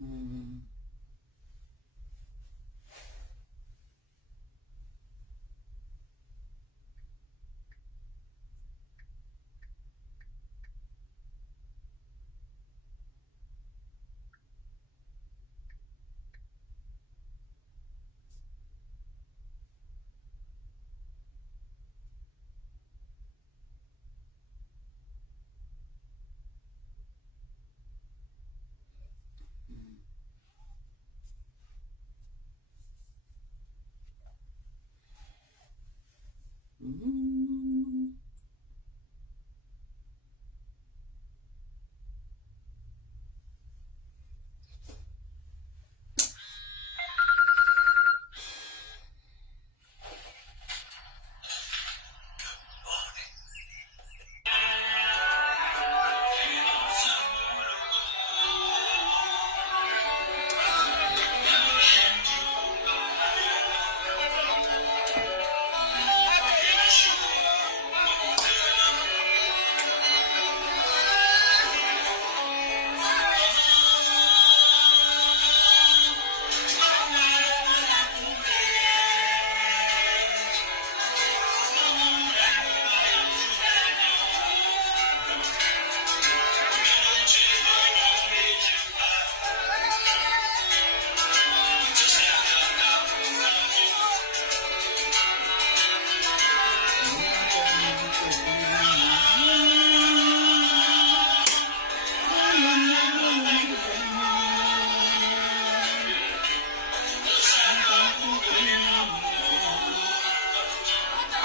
Mhm. Mhm.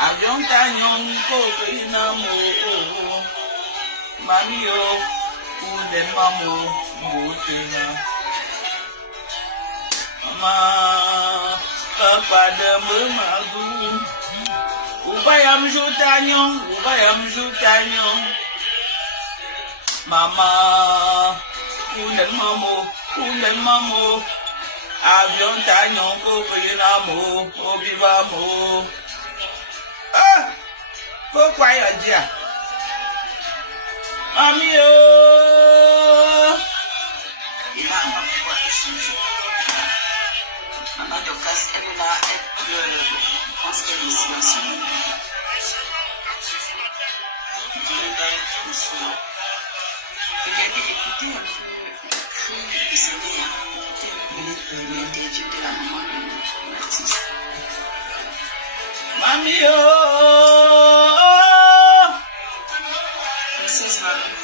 Avion tanyon koko inamo mami yo ude mamo motena mama papa de magu ubayam jutanyon mama ude mamo avion tanyon koko inamo obivamo. Ah, pourquoi il a dit? Ami, oh! Il va pas pouvoir échanger. Maman Docas, elle est là, elle pleure. Je pense qu'elle est ici aussi. Il a dit écouter un peu le cri du Seigneur. Écouter un peu l'interview de la maman de l'artiste. Mami, oh! Princesse Marie.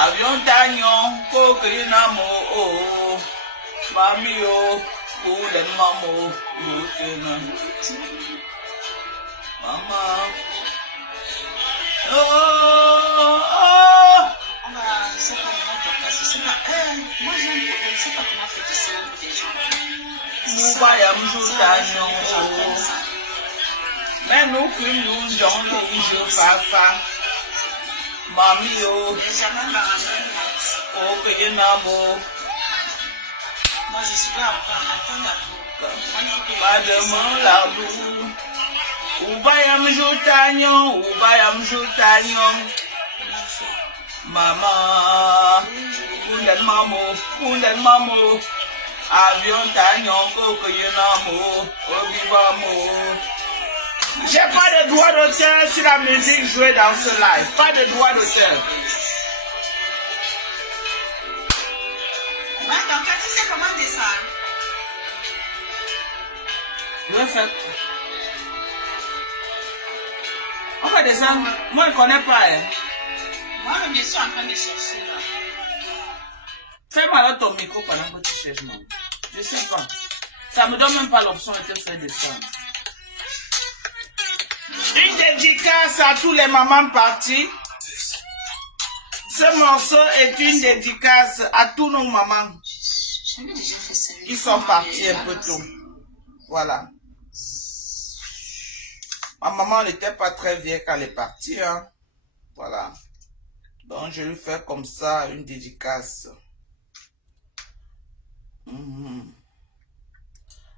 Avion tanyon kokinamo mami oh ulen mamo utena mama On va, je sais pas comment on passe, je sais pas, moi j'ai un problème, je sais pas comment fêter ça avec des gens. mubaya mjutanyon mais nous que nous dans les jeux fafa mami oh kokinamo moi je suis là à attendre la boue. pas de mon la boue ubaya mjutanyon mama unden mamo avion tanyon koko yenamo obivamo. J'ai pas de droit d'auteur sur la musique jouée dans ce live, pas de droit d'auteur. Ouais, donc quand tu sais comment descendre. Ouais, fait. On va descendre. Moi, je ne connais pas. Hein. Moi, je suis en train de chercher là. Fais-moi alors ton micro pendant que tu cherches, non. Je sais pas. Ça me donne même pas l'option de te faire descendre. Une dédicace à tous les mamans parties. Ce morceau est une dédicace à tous nos mamans. J'avais déjà fait ça. Ils sont partis un peu tôt. Voilà. Ma maman n'était pas très vieille quand elle est partie. Hein. Voilà. Donc je lui fais comme ça une dédicace.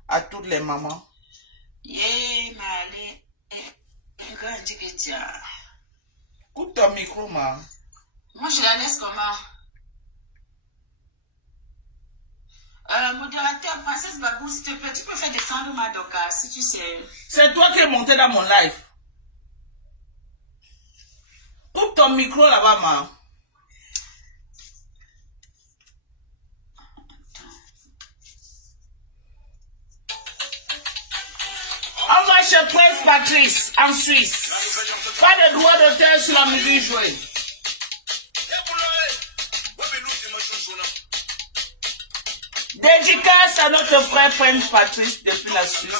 À toutes les mamans. Yeah, Malé. Grand dit que Tiens. Coupe ton micro, ma. Moi, je la laisse comment? Modérateur, Princesse Babou, s'il te plaît, tu peux faire descendre ma Doka, si tu sais. C'est toi qui es monté dans mon live. Coupe ton micro là-bas, ma. Envoie chez Prince Patrice, en Suisse. Pas de droit d'auteur sur la musique jouée. Dédicace à notre frère Prince Patrice depuis la Suisse.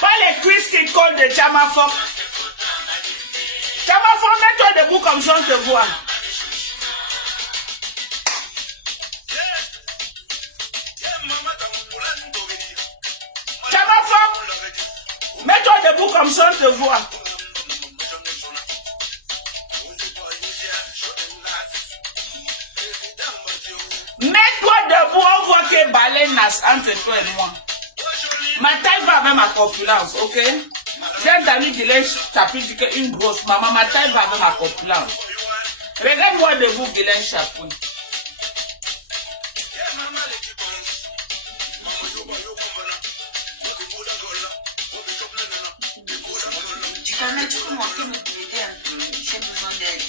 Pas les cuisses qui collent de Chamafok. Chamafok, mets-toi debout comme ça on te voit. Chamafok, mets-toi debout comme ça on te voit. Mets-toi debout, on voit que baleine nas entre toi et moi. Ma taille va avec ma corpulence, ok? J'ai un ami qui l'a chapitre une grosse maman, ma taille va avec ma corpulence. Regarde-moi debout, Guylaine Chapoun. Tu peux monter me aider un peu, j'ai besoin d'aide.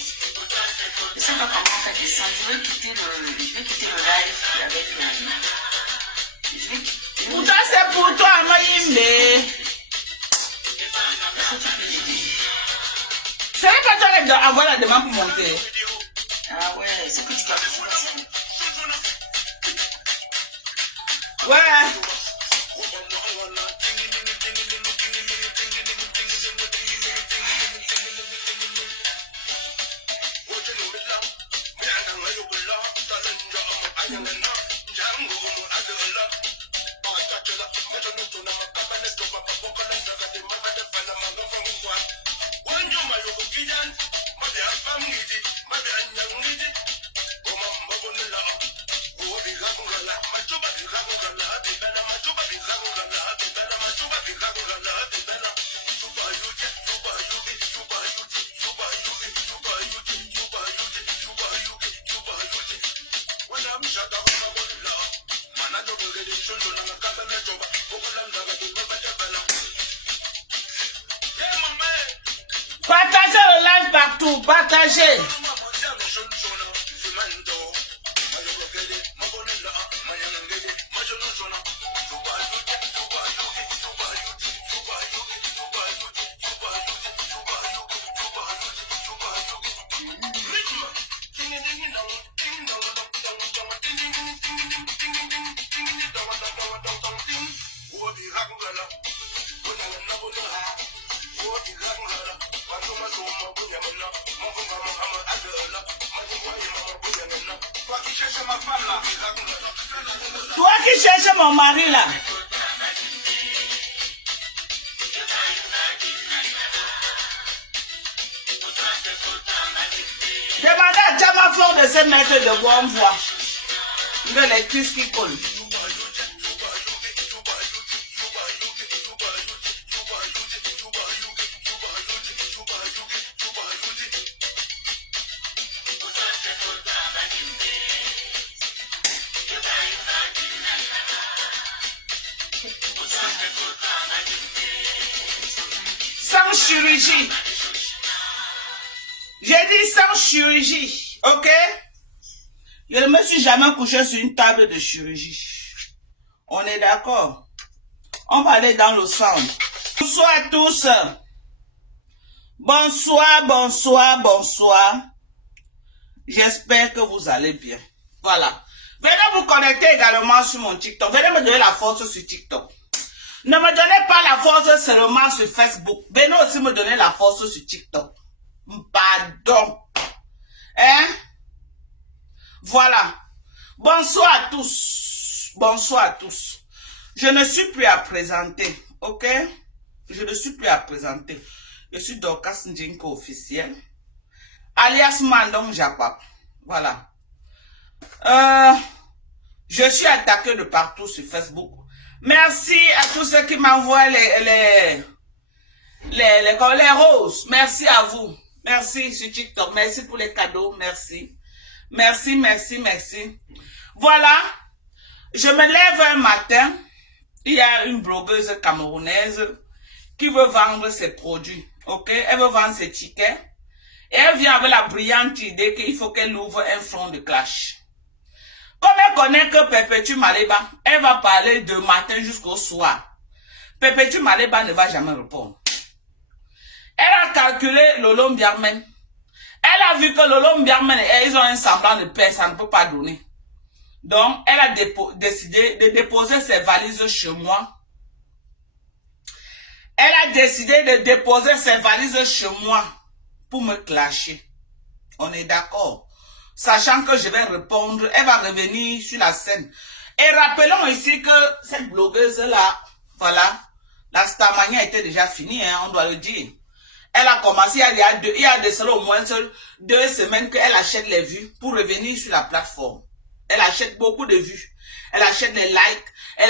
Je sais pas comment ça descend, je vais quitter le live avec Pourtant c'est pour toi, Mayimbe. C'est pas toi qui dois avoir la demande pour monter. Ah ouais, c'est que tu vas faire. Ouais. Partagez le live partout, partagez. Toi qui cherches mon mari là. Demandez à Chamafok de se mettre de bonne voix. Il veut les cuisses qui collent. Sans chirurgie. J'ai dit sans chirurgie, ok? Je ne me suis jamais couché sur une table de chirurgie. On est d'accord? On va aller dans le centre. Bonsoir à tous. Bonsoir, bonsoir, bonsoir. J'espère que vous allez bien. Voilà. Venez vous connecter également sur mon TikTok. Venez me donner la force sur TikTok. Ne me donnez pas la force seulement sur Facebook. Venez aussi me donner la force sur TikTok. Pardon. Hein? Voilà. Bonsoir à tous. Bonsoir à tous. Je ne suis plus à présenter. Ok? Je ne suis plus à présenter. Je suis Dorcas Ndjinko officiel. Alias Mandong Japap. Voilà. Je suis attaqué de partout sur Facebook. Merci à tous ceux qui m'envoient les roses. Merci à vous. Merci sur TikTok. Merci pour les cadeaux. Merci. Merci, merci, merci. Voilà. Je me lève un matin. Il y a une blogueuse camerounaise qui veut vendre ses produits. Ok? Elle veut vendre ses tickets. Et elle vient avec la brillante idée qu'il faut qu'elle ouvre un front de clash. Comme elle connaît que Perpétue Maleba, elle va parler de matin jusqu'au soir. Perpétue Maleba ne va jamais répondre. Elle a calculé Lolo Mbiarmen. Elle a vu que Lolo Mbiarmen et ils ont un semblant de paix, ça ne peut pas donner. Donc, elle a décidé de déposer ses valises chez moi. Elle a décidé de déposer ses valises chez moi pour me clasher. On est d'accord? Sachant que je vais répondre, elle va revenir sur la scène. Et rappelons ici que cette blogueuse-là, voilà, la Starmania était déjà finie, hein, on doit le dire. Elle a commencé, il y a de cela au moins 2 semaines qu'elle achète les vues pour revenir sur la plateforme. Elle achète beaucoup de vues. Elle achète des likes.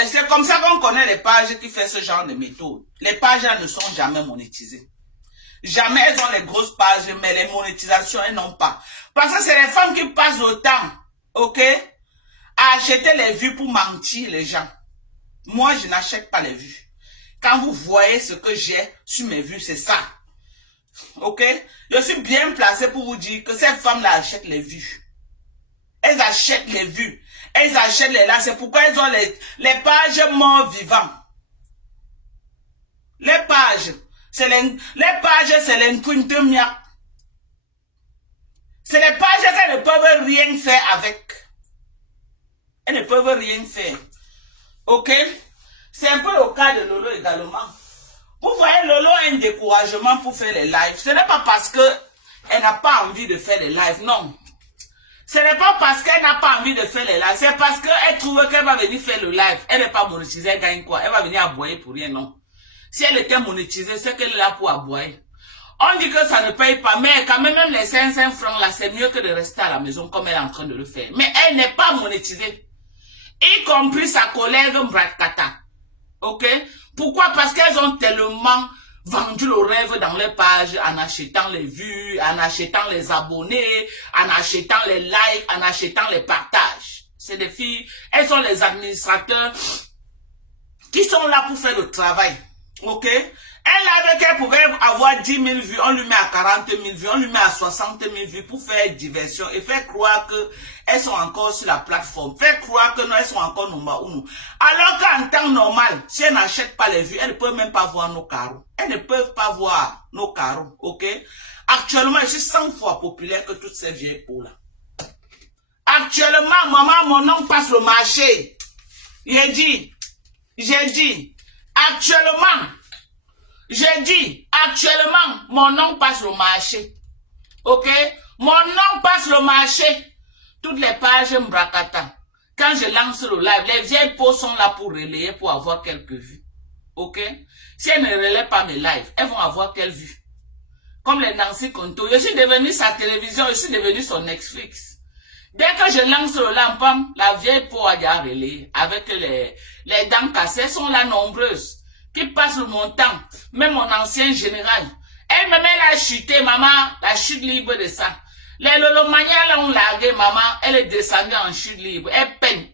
C'est comme ça qu'on connaît les pages qui font ce genre de méthode. Les pages ne sont jamais monétisées. Jamais elles ont les grosses pages, mais les monétisations, elles n'ont pas. Parce que c'est les femmes qui passent autant, ok, à acheter les vues pour mentir les gens. Moi, je n'achète pas les vues. Quand vous voyez ce que j'ai sur mes vues, c'est ça. Ok? Je suis bien placé pour vous dire que ces femmes-là achètent les vues. Elles achètent les vues. Elles achètent les likes. C'est pourquoi elles ont les pages morts vivants. Les pages, c'est l'inquintemia. C'est les pages qu'elles ne peuvent rien faire avec. Elles ne peuvent rien faire. Ok? C'est un peu le cas de Lolo également. Vous voyez, Lolo a un découragement pour faire les lives. Ce n'est pas parce qu'elle n'a pas envie de faire les lives, non. Ce n'est pas parce qu'elle n'a pas envie de faire les lives. C'est parce qu'elle trouve qu'elle va venir faire le live. Elle n'est pas monétisée, elle gagne quoi? Elle va venir aboyer pour rien, non. Si elle était monétisée, c'est qu'elle est là pour aboyer. On dit que ça ne paye pas, mais quand même les 500 francs là, c'est mieux que de rester à la maison comme elle est en train de le faire. Mais elle n'est pas monétisée. Y compris sa collègue Mbrakata. Ok? Pourquoi? Parce qu'elles ont tellement vendu le rêve dans les pages en achetant les vues, en achetant les abonnés, en achetant les likes, en achetant les partages. C'est des filles, elles sont les administrateurs qui sont là pour faire le travail. Ok? Elle, avec elle, pouvait avoir 10 000 vues, on lui met à 40 000 vues, on lui met à 60 000 vues pour faire diversion et faire croire qu'elles sont encore sur la plateforme. Faire croire que non, elles sont encore number 1. Alors qu'en temps normal, si elles n'achètent pas les vues, elles ne peuvent même pas voir nos carreaux. Elles ne peuvent pas voir nos carreaux, ok? Actuellement, je suis 100 fois populaire que toutes ces vieilles peaux-là. Actuellement, maman, mon oncle passe le marché. J'ai dit, actuellement, mon oncle passe le marché. Ok? Mon oncle passe le marché. Toutes les pages Mbrakata. Quand je lance le live, les vieilles peaux sont là pour relayer, pour avoir quelques vues. Ok? Si elles ne relaient pas mes lives, elles vont avoir quelle vue? Comme les Nancy Conto. Je suis devenue sa télévision, je suis devenue son Netflix. Dès que je lance le lampam, la vieille peau a déjà relayé. Avec les dents cassées, elles sont là nombreuses. Qui passent le montant. Même mon ancien général. Elle-même, elle a chuté, maman, la chute libre de ça. Les Lolomania l'ont largué, maman, elle est descendue en chute libre. Elle peine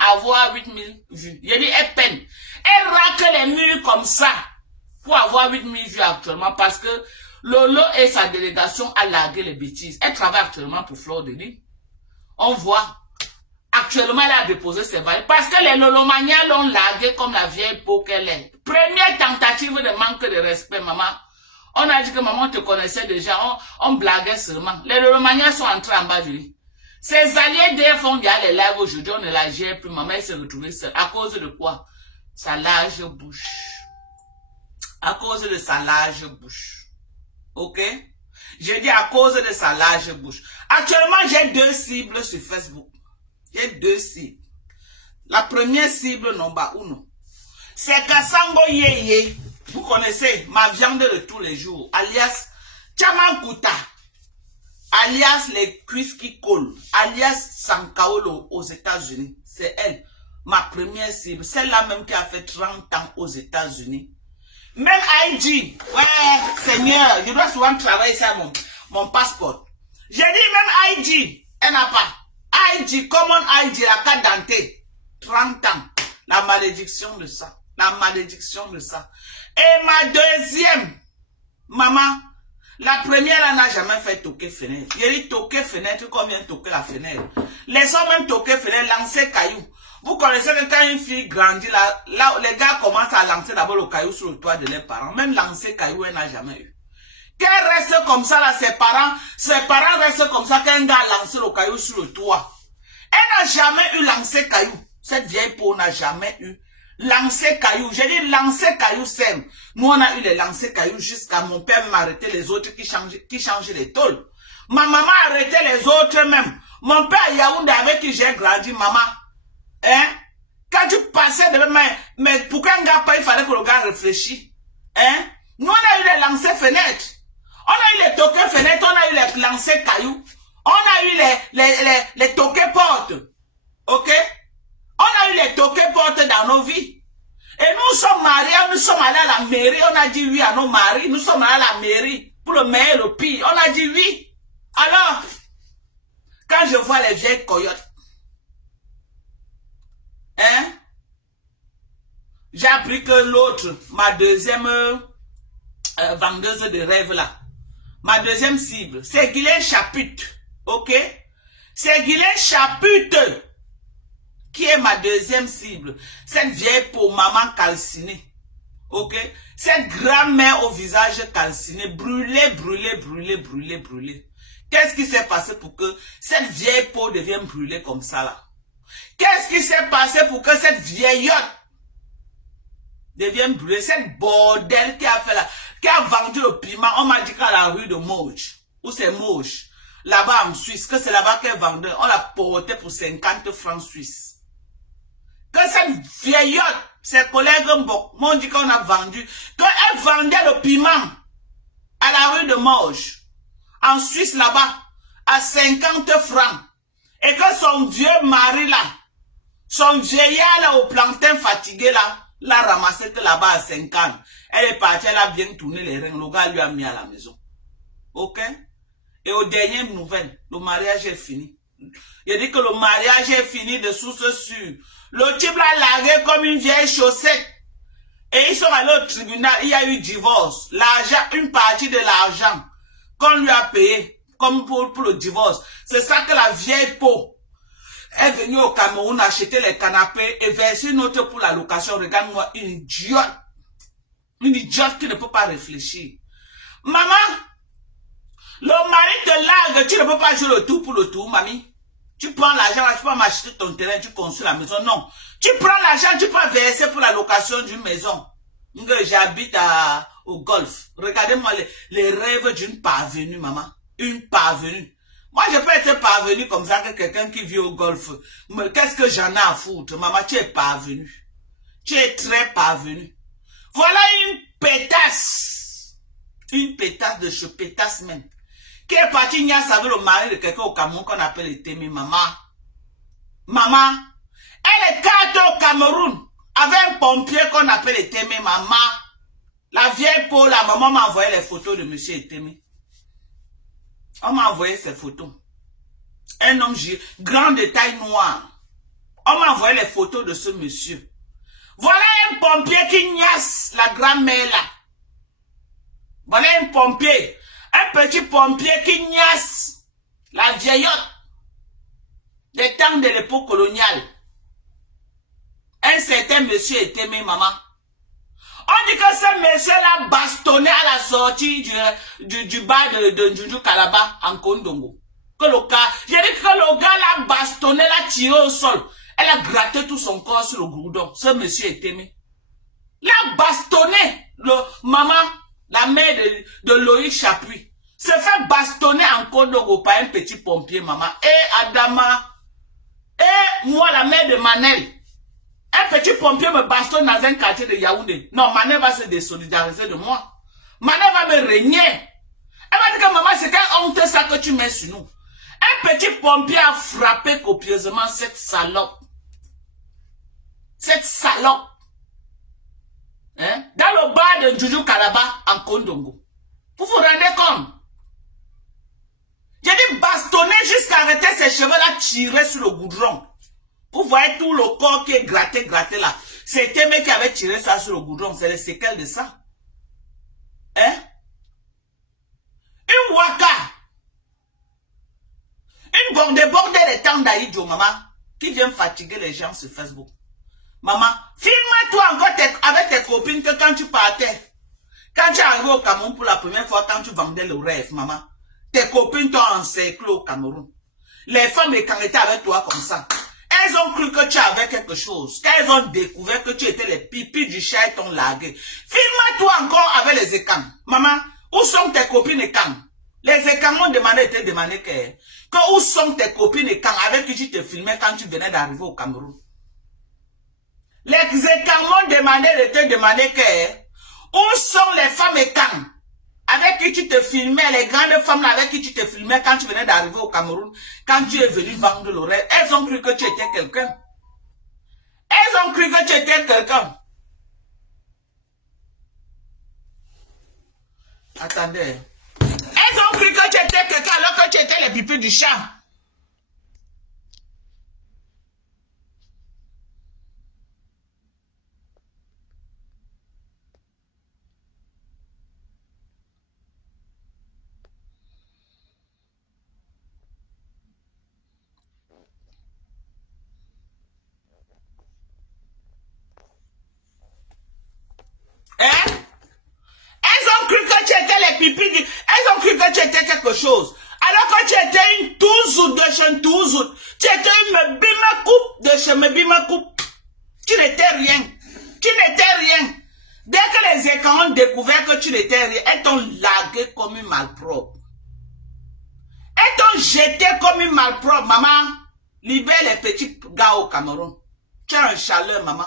à avoir 8000 vues. Je dis, elle peine. Elle racle les murs comme ça pour avoir 8000 vues actuellement parce que Lolo et sa délégation a largué les bêtises. Elle travaille actuellement pour Fleur de Lys. On voit. Actuellement, elle a déposé ses valises parce que les Lolomania l'ont largué comme la vieille peau qu'elle est. Première tentative de manque de respect, maman. On a dit que maman te connaissait déjà, on blaguait seulement. Les Lolomania sont entrés en bas du lit. Ses alliés d'ailleurs font bien les lives aujourd'hui, on ne la gère plus. Maman, elle s'est retrouvée seule. À cause de quoi? Sa large bouche. À cause de sa large bouche. Ok? Je dis à cause de sa large bouche. Actuellement, j'ai 2 cibles sur Facebook. J'ai 2 cibles. La première cible, number 1. C'est Kassango Yeye. Vous connaissez ma viande de tous les jours. Alias Chamankuta. Alias les cuisses qui collent. Alias Sankaolo aux États-Unis. C'est elle. Ma première cible. Celle-là même qui a fait 30 ans aux États-Unis. Même IG. Ouais, Seigneur. Je dois souvent travailler sur mon passeport. J'ai dit même IG. Elle n'a pas. IG, common IG, la carte dentée. 30 ans. La malédiction de ça. La malédiction de ça. Et ma deuxième, maman, la première, elle n'a jamais fait toquer fenêtre. Il dit toquer fenêtre, combien toquer la fenêtre. Les hommes même toquer fenêtre, lancer caillou. Vous connaissez que quand une fille grandit, là, les gars commencent à lancer d'abord le caillou sur le toit de leurs parents. Même lancer caillou, elle n'a jamais eu. Qu'elle reste comme ça, là, ses parents restent comme ça quand un gars a lancé le caillou sur le toit. Elle n'a jamais eu lancer caillou. Cette vieille peau n'a jamais eu lancer caillou. J'ai dit lancer caillou sème. Nous, on a eu les lancer caillou jusqu'à mon père m'arrêter les autres qui changeaient les tôles. Ma maman a arrêté les autres même. Mon père Yaoundé avec qui j'ai grandi, maman. Hein? Quand tu passais de mais pour qu'un gars pas, il fallait que le gars réfléchisse. Hein? Nous, on a eu les lancer fenêtres. On a eu les toquets fenêtres, on a eu les lancer cailloux. On a eu les toquets portes. Ok? On a eu les toquets portes dans nos vies. Et nous sommes mariés, nous sommes allés à la mairie, on a dit oui à nos maris. Nous sommes allés à la mairie pour le meilleur et le pire. On a dit oui. Alors, quand je vois les vieilles coyotes, hein? J'ai appris que l'autre, ma deuxième vendeuse de rêves là, ma deuxième cible, c'est Guylaine Chaput. Ok? C'est Guylaine Chaput qui est ma deuxième cible. Cette vieille peau, maman calcinée. Ok? Cette grand-mère au visage calciné, brûlée, brûlée, brûlée, brûlée, brûlée. Qu'est-ce qui s'est passé pour que cette vieille peau devienne brûlée comme ça là? Qu'est-ce qui s'est passé pour que cette vieillotte devienne brûlée? Cette bordel qui a fait là, qui a vendu le piment, on m'a dit qu'à la rue de Mauge, où c'est Mauge, là-bas en Suisse, que c'est là-bas qu'elle vendait, on l'a porté pour 50 francs suisses. Que cette vieillotte, ses collègues m'ont dit qu'on a vendu, qu'elle vendait le piment à la rue de Mauge, en Suisse là-bas, à 50 francs. Et que son vieux mari là, son vieillard là au plantain fatigué là, l'a ramassé que là-bas à 50. Elle est partie, elle a bien tourné les reins, le gars lui a mis à la maison. Ok? Et aux dernières nouvelles, le mariage est fini. Il dit que le mariage est fini de source sûre. Le type l'a largué comme une vieille chaussette. Et ils sont allés au tribunal, il y a eu divorce. L'argent, une partie de l'argent qu'on lui a payé, comme pour le divorce. C'est ça que la vieille peau est venue au Cameroun acheter les canapés et verser une autre pour la location. Regarde-moi, une idiote. Une idiote qui ne peut pas réfléchir. Maman, le mari te largue, tu ne peux pas jouer le tout pour le tout, mamie. Tu prends l'argent, tu peux m'acheter ton terrain, tu construis la maison. Non. Tu prends l'argent, tu peux verser pour la location d'une maison. J'habite au golf. Regardez-moi les rêves d'une parvenue, maman. Une parvenue. Moi, je peux être parvenue comme ça que quelqu'un qui vit au golf. Mais qu'est-ce que j'en ai à foutre? Maman, tu es parvenue. Tu es très parvenue. Voilà une pétasse. Une pétasse de chez pétasse même. Qui est partie niasse avec le mari de quelqu'un au Cameroun qu'on appelle Etémé, maman. Maman. Elle est carte au Cameroun avec un pompier qu'on appelle Etémé, maman. La vieille peau, la maman m'a envoyé les photos de monsieur Etémé. On m'a envoyé ces photos. Un homme grand de taille noire. On m'a envoyé les photos de ce monsieur. Voilà un pompier qui niasse la grand-mère là. Voilà un pompier. Un petit pompier qui niasse la vieillotte des temps de l'époque coloniale. Un certain monsieur était mes mamans. On dit que ce monsieur-là bastonnait à la sortie du bar de Njunju Kalaba en Kondongo. que le gars, j'ai dit que le gars l'a bastonné, l'a tiré au sol. Elle a gratté tout son corps sur le goudron. Ce monsieur est aimé. L'a bastonné, maman, la mère de Loïc Chapuis, se fait bastonner en Kodogo par un petit pompier, maman. Et Adama, et moi, la mère de Manel, un petit pompier me bastonne dans un quartier de Yaoundé. Non, Manel va se désolidariser de moi. Manel va me régner. Elle va dire que maman, c'est quelle honte ça que tu mets sur nous. Un petit pompier a frappé copieusement cette salope. Cette salope. Hein? Dans le bar de Juju Kalaba en Kondongo. Vous vous rendez compte? J'ai dit bastonner jusqu'à arrêter ses cheveux là, tirer sur le goudron. Vous voyez tout le corps qui est gratté là. C'était mec qui avait tiré ça sur le goudron. C'est les séquelles de ça. Hein? Une waka. Une bordée des temps d'Aïdjo, maman, qui vient fatiguer les gens sur Facebook. Maman, filme-toi encore avec tes copines que quand tu partais, quand tu es arrivé au Cameroun pour la première fois, quand tu vendais le rêve, maman, tes copines t'ont encerclé au Cameroun. Les femmes étaient avec toi comme ça. Elles ont cru que tu avais quelque chose. Quand elles ont découvert que tu étais les pipis du chat et t'ont largué. Filme-toi encore avec les écans. Maman, où sont tes copines écans? Les écans m'ont demandé que où sont tes copines écans avec qui tu te filmais quand tu venais d'arriver au Cameroun? Les écans m'ont demandé de te demander où sont les femmes écans avec qui tu te filmais, les grandes femmes avec qui tu te filmais quand tu venais d'arriver au Cameroun, quand tu es venu vendre le rêve. Elles ont cru que tu étais quelqu'un. Elles ont cru que tu étais quelqu'un. Attendez. Elles ont cru que tu étais quelqu'un alors que tu étais les pipis du chat. Hein? Elles ont cru que tu étais les pipis du... Elles ont cru que tu étais quelque chose. Alors que tu étais une touzoute de chez une touzoute. Tu étais une bima coupe de chez me bima coupe. Tu n'étais rien. Tu n'étais rien. Dès que les écrans ont découvert que tu n'étais rien, elles t'ont largué comme une malpropre. Elles t'ont jeté comme une malpropre. Maman, libère les petits gars au Cameroun. Tu as un chaleur, maman.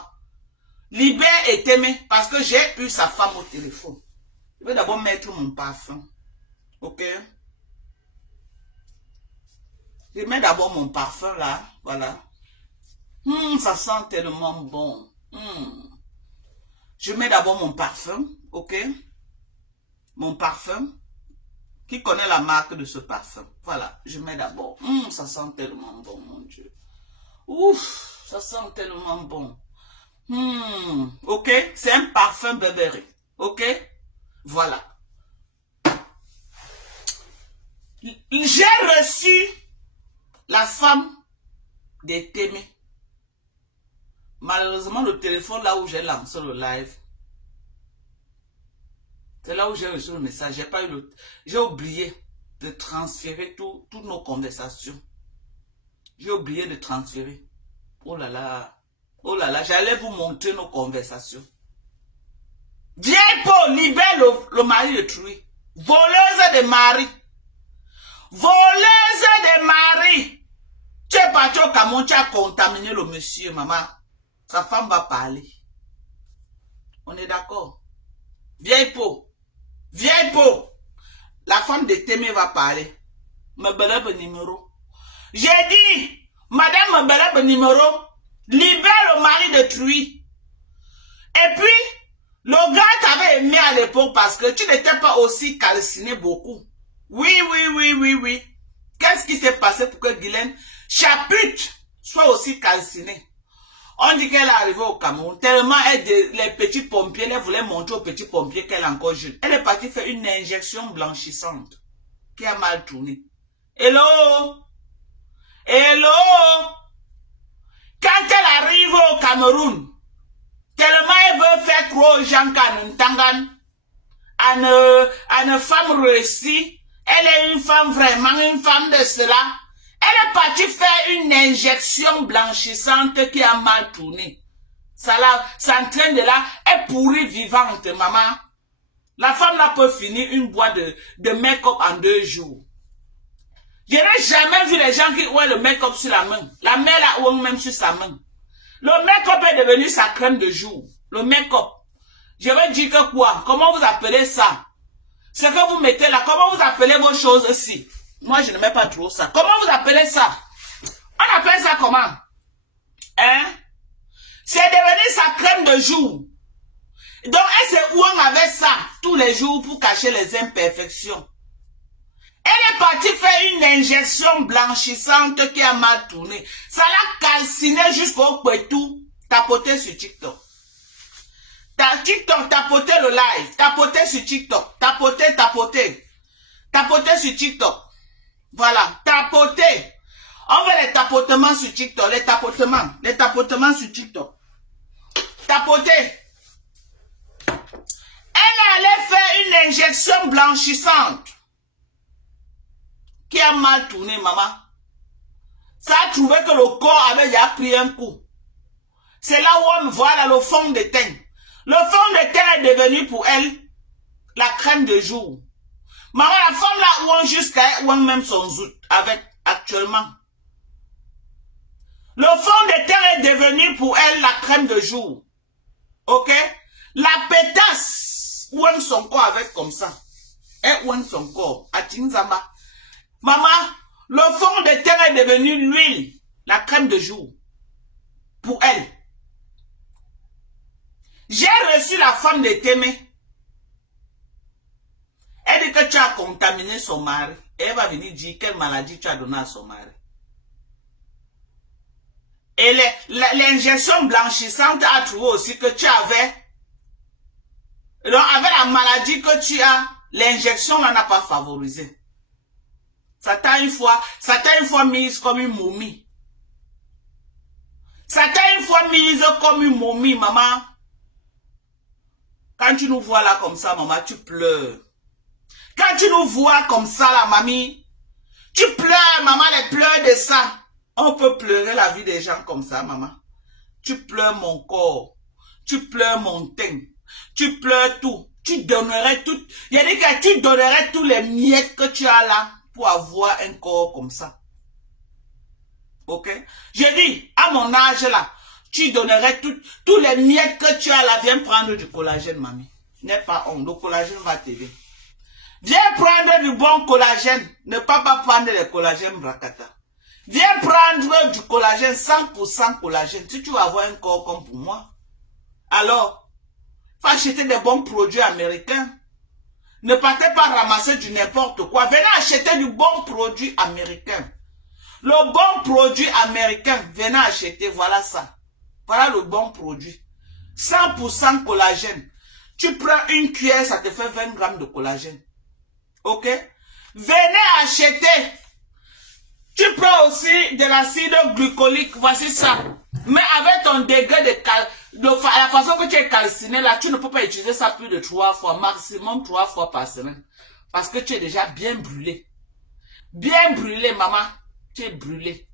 Libère et t'aimer parce que j'ai eu sa femme au téléphone. Je vais d'abord mettre mon parfum. Ok? Je mets d'abord mon parfum là. Voilà. Ça sent tellement bon. Je mets d'abord mon parfum. Ok? Mon parfum. Qui connaît la marque de ce parfum? Voilà. Je mets d'abord. Ça sent tellement bon, mon Dieu. Ouf. Ça sent tellement bon. Ok, c'est un parfum Burberry. Ok, voilà. J'ai reçu la femme des Témé. Malheureusement, le téléphone là où j'ai lancé le live, c'est là où j'ai reçu le message. J'ai oublié de transférer toutes nos conversations. J'ai oublié de transférer. Oh là là. Oh là là, j'allais vous montrer nos conversations. Viens pour libérer le mari de Truy. Voleuse de mari. Voleuse de mari. Tu es parti au Cameroun, tu as contaminé le monsieur, maman. Sa femme va parler. On est d'accord? Viens pour. Viens pour. La femme de Témé va parler. Me numéro. J'ai dit, madame me numéro. Libère le mari de Truy. Et puis, le gars t'avait aimé à l'époque parce que tu n'étais pas aussi calciné beaucoup. Oui. Qu'est-ce qui s'est passé pour que Guylaine Chapuis soit aussi calcinée? On dit qu'elle est arrivée au Cameroun. Tellement les petits pompiers, elle voulait montrer aux petits pompiers qu'elle est encore jeune. Elle est partie faire une injection blanchissante qui a mal tourné. Hello? Quand elle arrive au Cameroun, tellement elle veut faire croire aux gens qu'à une femme réussie, Elle est une femme vraiment, une femme de cela. Elle est partie faire une injection blanchissante qui a mal tourné. Ça entraîne de là, elle pourrit vivante, maman. La femme n'a pas fini une boîte de make-up en 2 jours. Je n'ai jamais vu les gens qui ont le make-up sur la main. La mère là ou même sur sa main. Le make-up est devenu sa crème de jour. Le make-up. Je vais dire que quoi? Comment vous appelez ça? Ce que vous mettez là, comment vous appelez vos choses ici? Moi, je ne mets pas trop ça. Comment vous appelez ça? On appelle ça comment? Hein? C'est devenu sa crème de jour. Donc, elle s'est ouée avec ça tous les jours pour cacher les imperfections. Elle est partie faire une injection blanchissante qui a mal tourné. Ça l'a calciné jusqu'au pétou. Tapotez sur TikTok. TikTok, tapotez le live. Tapotez sur TikTok. Tapotez. Tapotez sur TikTok. Voilà, tapotez. On veut les tapotements sur TikTok. Les tapotements sur TikTok. Tapotez. Elle allait faire une injection blanchissante qui a mal tourné, maman. Ça a trouvé que le corps avait déjà pris un coup. C'est là où on voit là, le fond de teint. Le fond de teint est devenu pour elle la crème de jour. Maman, la femme là où on jusqu'à où on même son zout avec actuellement. Le fond de teint est devenu pour elle la crème de jour. Ok? La pétasse où on son corps avec comme ça. Et où on son corps. À Tinzamba. Maman, le fond de teint est devenu l'huile, la crème de jour. Pour elle. J'ai reçu la femme de Témé. Elle dit que tu as contaminé son mari. Et elle va venir dire quelle maladie tu as donné à son mari. Et l'injection blanchissante a trouvé aussi que tu avais. Donc avec la maladie que tu as, l'injection n'a pas favorisé. Ça t'a une fois mise comme une momie. Ça t'a une fois mise comme une momie, maman. Quand tu nous vois là comme ça, maman, tu pleures. Quand tu nous vois comme ça, là, mamie, tu pleures, maman, les pleurs de ça. On peut pleurer la vie des gens comme ça, maman. Tu pleures mon corps. Tu pleures mon teint. Tu pleures tout. Tu donnerais tout. Il y a dit que tu donnerais tous les miettes que tu as là pour avoir un corps comme ça. Ok? Je dis, à mon âge là, tu donnerais tous les miettes que tu as là. Viens prendre du collagène, mamie. N'aie pas honte. Le collagène va t'aider. Viens prendre du bon collagène. Ne pas prendre le collagène Bracata. Viens prendre du collagène, 100% collagène. Si tu vas avoir un corps comme pour moi, alors, faut acheter des bons produits américains. Ne partez pas ramasser du n'importe quoi. Venez acheter du bon produit américain. Le bon produit américain, venez acheter, voilà ça. Voilà le bon produit. 100% collagène. Tu prends une cuillère, ça te fait 20 grammes de collagène. Ok? Venez acheter. Tu prends aussi de l'acide glycolique, voici ça. Mais avec ton degré la façon que tu es calciné là, tu ne peux pas utiliser ça plus de 3 fois, maximum 3 fois par semaine. Parce que tu es déjà bien brûlé. Bien brûlé, maman. Tu es brûlé.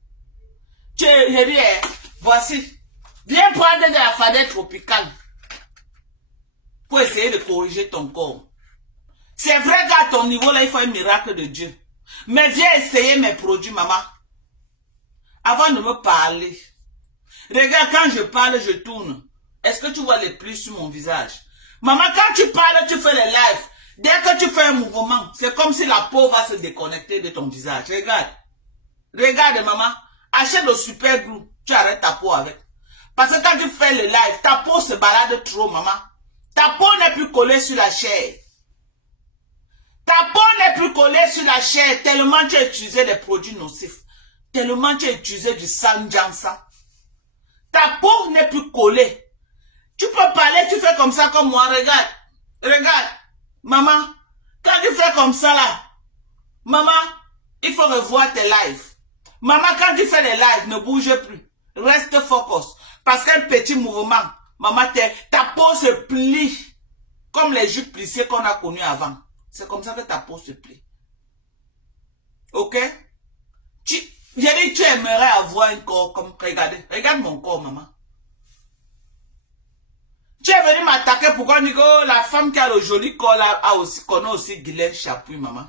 Voici. Viens prendre de la fadette tropicale. Pour essayer de corriger ton corps. C'est vrai qu'à ton niveau là, il faut un miracle de Dieu. Mais viens essayer mes produits, maman. Avant de me parler. Regarde, quand je parle, je tourne. Est-ce que tu vois les plis sur mon visage? Maman, quand tu parles, tu fais les lives. Dès que tu fais un mouvement, c'est comme si la peau va se déconnecter de ton visage. Regarde. Regarde, maman. Achète le super glue. Tu arrêtes ta peau avec. Parce que quand tu fais le live, ta peau se balade trop, maman. Ta peau n'est plus collée sur la chair. Ta peau n'est plus collée sur la chair tellement tu as utilisé des produits nocifs. Tellement tu as utilisé du sanjansa. Ta peau n'est plus collée. Tu peux parler, tu fais comme ça comme moi. Regarde. Regarde. Maman, quand tu fais comme ça là, maman, il faut revoir tes lives. Maman, quand tu fais les lives, ne bouge plus. Reste focus. Parce qu'un petit mouvement, maman, ta peau se plie. Comme les jupes plissées qu'on a connues avant. C'est comme ça que ta peau se plie. Ok? J'ai dit, tu aimerais avoir un corps comme... Regardez, regarde mon corps, maman. Tu es venu m'attaquer pour qu'on dise que la femme qui a le joli corps là connaît aussi Guylaine Chapuis, maman.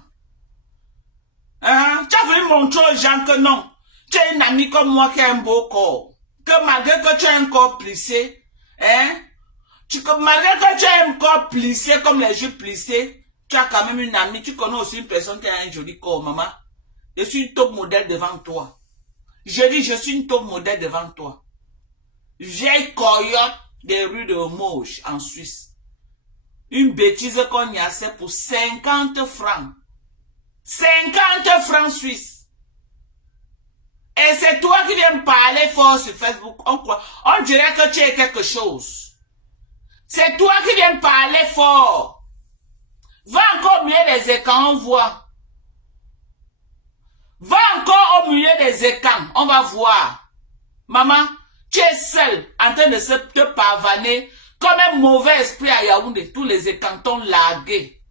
Hein? Tu as voulu montrer aux gens que non. Tu es une amie comme moi qui a un beau corps. Que malgré que tu as un corps plissé, hein? Malgré que tu as un corps plissé comme les jupes plissées, tu as quand même une amie. Tu connais aussi une personne qui a un joli corps, maman. Je suis une top modèle devant toi. Je dis, je suis une top modèle devant toi. Vieille coyote des rues de Moche en Suisse. Une bêtise qu'on y a fait pour 50 francs. 50 francs suisses. Et c'est toi qui viens me parler fort sur Facebook. On dirait que tu es quelque chose. C'est toi qui viens me parler fort. Va encore au milieu des écrans, on voit. Va encore au milieu des écrans, on va voir. Maman, tu es seule en train de te pavaner comme un mauvais esprit à Yaoundé. Tous les écantons largués.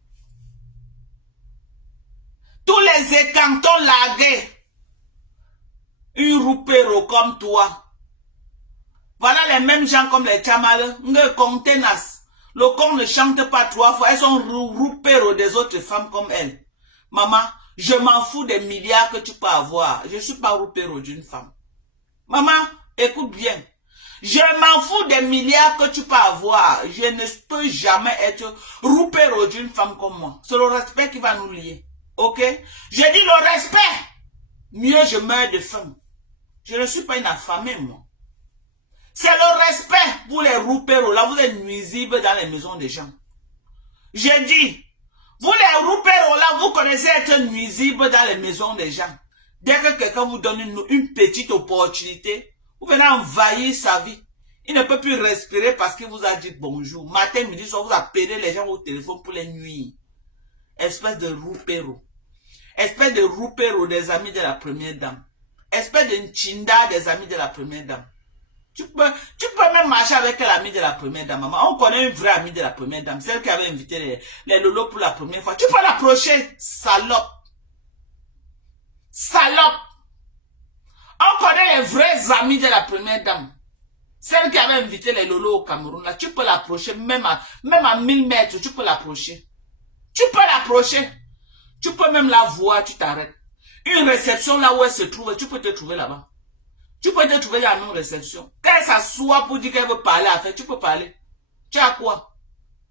Tous les écantons largués. Une roupero comme toi. Voilà les mêmes gens comme les Tchamal. Le con ne chante pas 3 fois. Elles sont roupero des autres femmes comme elles. Maman, je m'en fous des milliards que tu peux avoir. Je ne suis pas roupero d'une femme. Maman, écoute bien. Je m'en fous des milliards que tu peux avoir. Je ne peux jamais être roupero d'une femme comme moi. C'est le respect qui va nous lier. Ok? Je dis le respect. Mieux je meurs de faim. Je ne suis pas une affamée, moi. C'est le respect. Vous les roupéros, là, vous êtes nuisibles dans les maisons des gens. J'ai dit, vous les roupéros, là, vous connaissez être nuisibles dans les maisons des gens. Dès que quelqu'un vous donne une petite opportunité, vous venez envahir sa vie. Il ne peut plus respirer parce qu'il vous a dit bonjour. Matin, midi, soir, vous appelez les gens au téléphone pour les nuire. Espèce de roupéro. Espèce de roupéro des amis de la première dame. Espèce de nchinda des amis de la première dame. Tu peux même marcher avec l'ami de la première dame, maman. On connaît une vraie amie de la première dame. Celle qui avait invité les lolos pour la première fois. Tu peux l'approcher, salope. Salope. On connaît les vrais amis de la première dame. Celle qui avait invité les lolos au Cameroun, là, tu peux l'approcher, même à 1000 mètres, tu peux l'approcher. Tu peux l'approcher. Tu peux même la voir, tu t'arrêtes. Une réception là où elle se trouve, tu peux te trouver là-bas. Tu peux te trouver à une réception. Quand elle s'assoit pour dire qu'elle veut parler à faire, tu peux parler. Tu as quoi?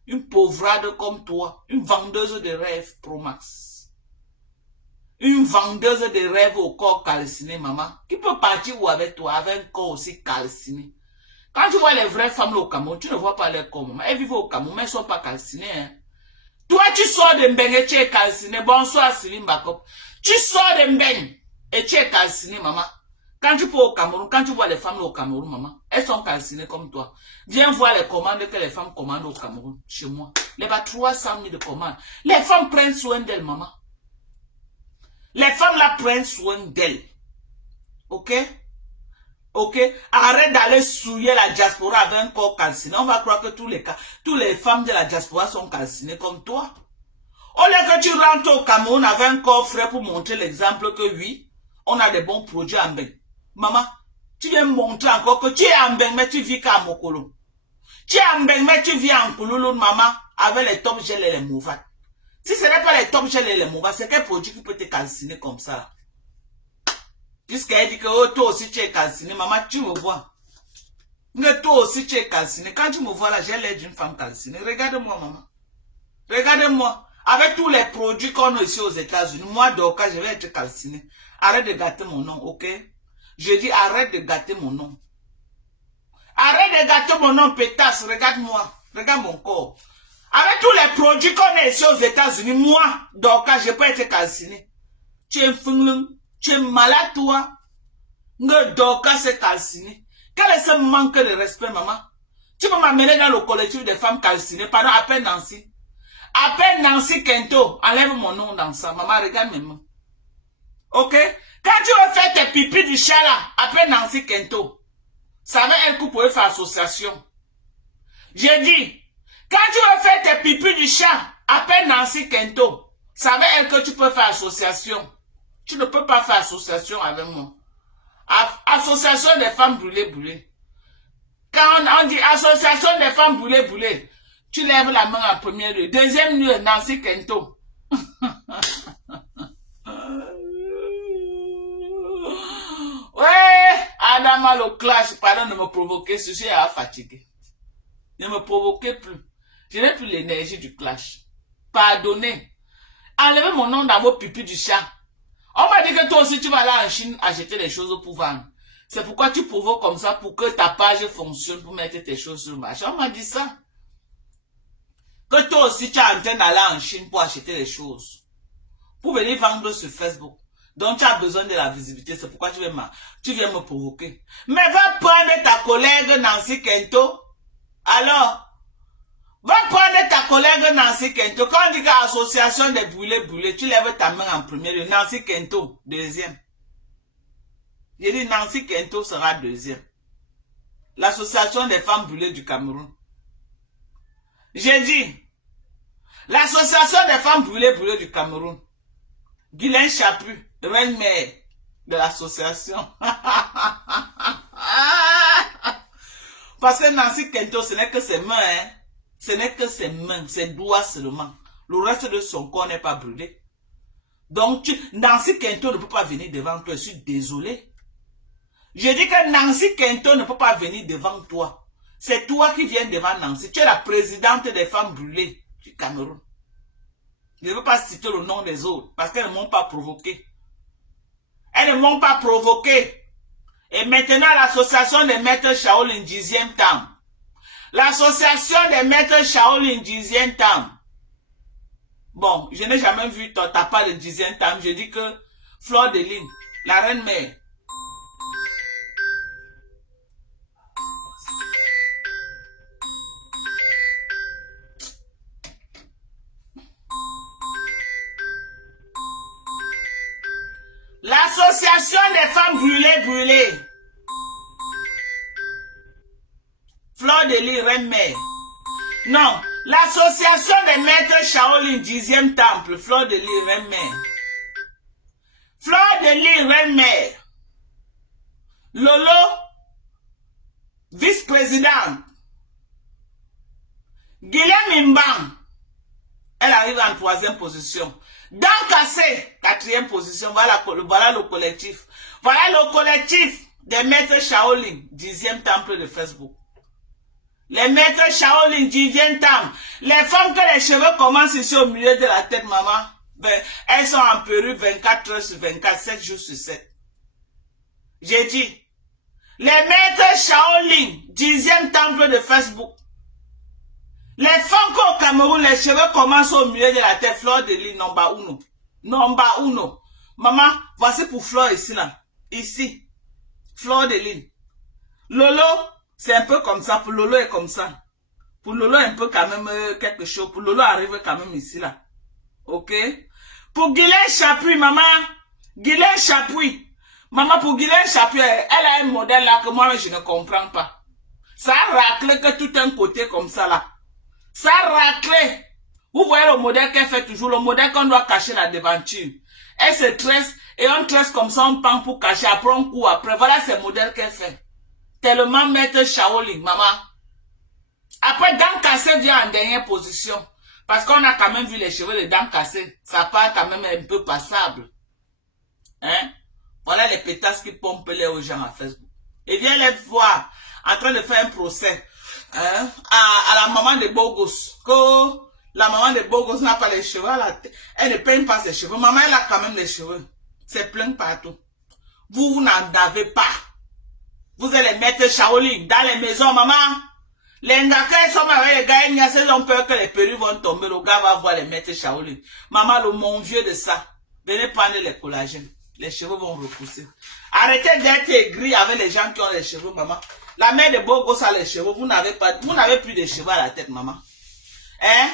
Une pauvrade comme toi. Une vendeuse de rêves Pro Max. Une vendeuse de rêves au corps calciné, maman. Qui peut partir ou avec toi, avec un corps aussi calciné. Quand tu vois les vraies femmes au Cameroun, tu ne vois pas leur corps, maman. Elles vivent au Cameroun, mais elles ne sont pas calcinées, hein. Toi, tu sors de Mbeng et tu es calciné. Bonsoir, Sylvie Mbakop. Tu sors de Mbeng et tu es calciné, maman. Quand tu peux au Cameroun, quand tu vois les femmes au Cameroun, maman, elles sont calcinées comme toi. Viens voir les commandes que les femmes commandent au Cameroun, chez moi. Les 300 000 de commandes. Les femmes prennent soin d'elles, maman. Les femmes là prennent soin d'elles. Ok? Ok? Arrête d'aller souiller la diaspora avec un corps calciné. On va croire que tous les femmes de la diaspora sont calcinées comme toi. Au lieu que tu rentres au Cameroun avec un corps frais pour montrer l'exemple que oui, on a des bons produits en Mbeng. Maman, tu viens montrer encore que tu es en Mbeng, mais tu vis qu'à Mokolo. Tu es en Mbeng, mais tu vis en Kouloulou, maman, avec les top gel et les mouvates. Si ce n'est pas les top gel et les mouvates, c'est quel produit qui peut te calciner comme ça? Jusqu'elle dit que oh, toi aussi tu es calciné, maman, tu me vois. Mais toi aussi tu es calciné. Quand tu me vois là, j'ai l'air d'une femme calcinée. Regarde-moi, maman. Regarde-moi. Avec tous les produits qu'on a ici aux États-Unis, moi, Doka, je vais être calciné. Arrête de gâter mon nom, ok? Je dis arrête de gâter mon nom. Arrête de gâter mon nom, pétasse. Regarde-moi. Regarde mon corps. Avec tous les produits qu'on a ici aux États-Unis, moi, Doka, je peux être calciné. Tu es fingling. Tu es malade, toi. Ne Doka, c'est calciné. Quel est ce manque de respect, maman? Tu peux m'amener dans le collectif des femmes calcinées. Pardon, appelle Nancy. Appelle Nancy Kento. Enlève mon nom dans ça. Maman, regarde mes mains. Ok? Quand tu veux faire tes pipis du chat là, appelle Nancy Kento. Ça va elle que pour faire association. J'ai dit, quand tu veux faire tes pipis du chat, appelle Nancy Kento. Ça va elle que tu peux faire association. Tu ne peux pas faire association avec moi. Association des femmes brûlées. Quand on dit association des femmes brûlées, tu lèves la main en premier lieu. Deuxième lieu, Nancy Kento. Ouais, Adama le clash, pardon de me provoquer, je suis fatigué. Ne me provoquez plus. Je n'ai plus l'énergie du clash. Pardonnez. Enlevez mon nom dans vos pupilles du chat. On m'a dit que toi aussi tu vas aller en Chine acheter des choses pour vendre. C'est pourquoi tu provoques comme ça pour que ta page fonctionne pour mettre tes choses sur le marché. On m'a dit ça. Que toi aussi tu es en train d'aller en Chine pour acheter des choses. Pour venir vendre sur Facebook. Donc tu as besoin de la visibilité. C'est pourquoi tu viens me provoquer. Mais va prendre ta collègue Nancy Kento. Alors, va prendre ta collègue Nancy Kento. Quand on dit qu'association des brûlés, tu lèves ta main en premier lieu. Nancy Kento, deuxième. J'ai dit Nancy Kento sera deuxième. L'association des femmes brûlées du Cameroun. J'ai dit, l'association des femmes brûlées du Cameroun. Guylaine Chapu, reine-mère de l'association. Parce que Nancy Kento, ce n'est que ses mains, hein. Ce n'est que ses mains, ses doigts seulement. Le reste de son corps n'est pas brûlé. Donc, Nancy Kento ne peut pas venir devant toi. Je suis désolé. Je dis que Nancy Kento ne peut pas venir devant toi. C'est toi qui viens devant Nancy. Tu es la présidente des femmes brûlées du Cameroun. Je ne veux pas citer le nom des autres parce qu'elles ne m'ont pas provoqué. Elles ne m'ont pas provoqué. Et maintenant, l'association des maîtres Shaolin 10e temps. L'association des maîtres Shaolin 10e temps. Bon, je n'ai jamais vu ta part de 10e temps. Je dis que Fleur de Lune, la reine mère. L'association des femmes brûlées. Fleur de Lune, reine mère. Non, l'association des maîtres Shaolin 10e temple. Fleur de Lune, reine mère. Fleur de Lune, reine mère. Lolo, vice-présidente. Guylaine Mbang, elle arrive en 3e position. Dan Kassé, 4e position. Voilà le collectif. Voilà le collectif des maîtres Shaolin, 10e temple de Facebook. Les maîtres Shaolin, 10e temple. Les femmes que les cheveux commencent ici au milieu de la tête, maman. Ben, elles sont en perruque 24 heures sur 24, 7 jours sur 7. J'ai dit, les maîtres Shaolin, 10e temple de Facebook. Les femmes qu'au Cameroun, les cheveux commencent au milieu de la tête. Fleur de Lune, number uno. Maman, voici pour Fleur ici, là. Ici. Fleur de Lune. Lolo, c'est un peu comme ça. Pour Lolo, est comme ça. Pour Lolo, un peu quand même quelque chose. Pour Lolo, arrive quand même ici, là. Ok? Pour Guylaine Chapuis, maman. Guylaine Chapuis. Maman, pour Guylaine Chapuis, elle a un modèle là que moi, je ne comprends pas. Ça a raclé que tout un côté comme ça, là. Ça a raclé. Vous voyez le modèle qu'elle fait toujours, le modèle qu'on doit cacher la devanture. Elle se tresse et on tresse comme ça, on pend pour cacher, après on court après. Voilà ce modèle qu'elle fait. Tellement maître Shaolin, maman. Après, Dan Kassé vient en dernière position. Parce qu'on a quand même vu les cheveux de Dan Kassé. Ça part quand même un peu passable. Hein? Voilà les pétasses qui pompent les aux gens à Facebook. Et viens les voir en train de faire un procès. Hein, à la maman de Bogos, que la maman de Bogos n'a pas les cheveux à la tête, elle ne peigne pas ses cheveux, maman elle a quand même les cheveux, c'est plein partout. Vous n'en avez pas. Vous allez mettre Shaolin dans les maisons, maman. Les ngaka sont avec les gars, ils ont peur que les perruques vont tomber, le gars va voir les mettre Shaolin. Maman, le mon vieux de ça, venez prendre les collagènes, les cheveux vont repousser. Arrêtez d'être aigri avec les gens qui ont les cheveux, maman. La mère de Bogos a les cheveux, vous n'avez plus de cheveux à la tête, maman. Hein?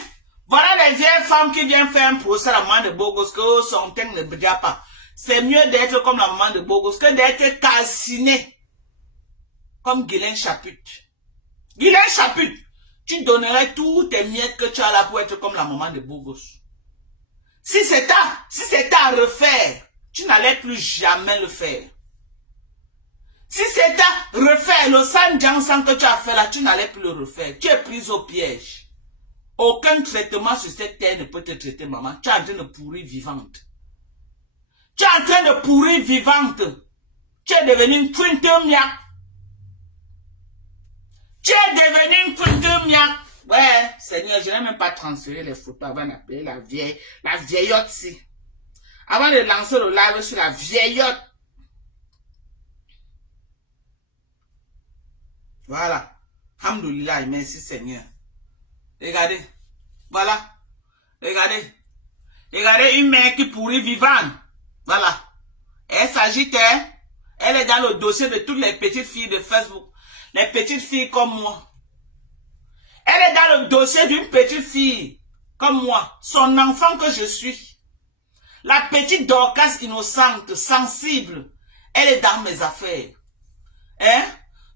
Voilà les vieilles femmes qui viennent faire un procès à la maman de Bogos, que son teint ne brille pas. C'est mieux d'être comme la maman de Bogos que d'être calcinée. Comme Guylaine Chaput. Guylaine Chaput, tu donnerais tous tes miettes que tu as là pour être comme la maman de Bogos. Si c'est à refaire, tu n'allais plus jamais le faire. Si c'était refaire le sang Jansan que tu as fait là, tu n'allais plus le refaire. Tu es prise au piège. Aucun traitement sur cette terre ne peut te traiter, maman. Tu es en train de pourrir vivante. Tu es en train de pourrir vivante. Tu es devenue une quintemia. Tu es devenue une quintemia. Ouais, Seigneur, je n'ai même pas transféré les photos avant d'appeler la vieillotte si. Avant de lancer le live sur la vieillotte. Voilà. Alhamdoulilah, merci Seigneur. Regardez. Voilà. Regardez. Regardez une mère qui pourrit vivante. Voilà. Elle s'agite. Elle est dans le dossier de toutes les petites filles de Facebook. Les petites filles comme moi. Elle est dans le dossier d'une petite fille comme moi. Son enfant que je suis. La petite Dorcas innocente, sensible. Elle est dans mes affaires. Hein?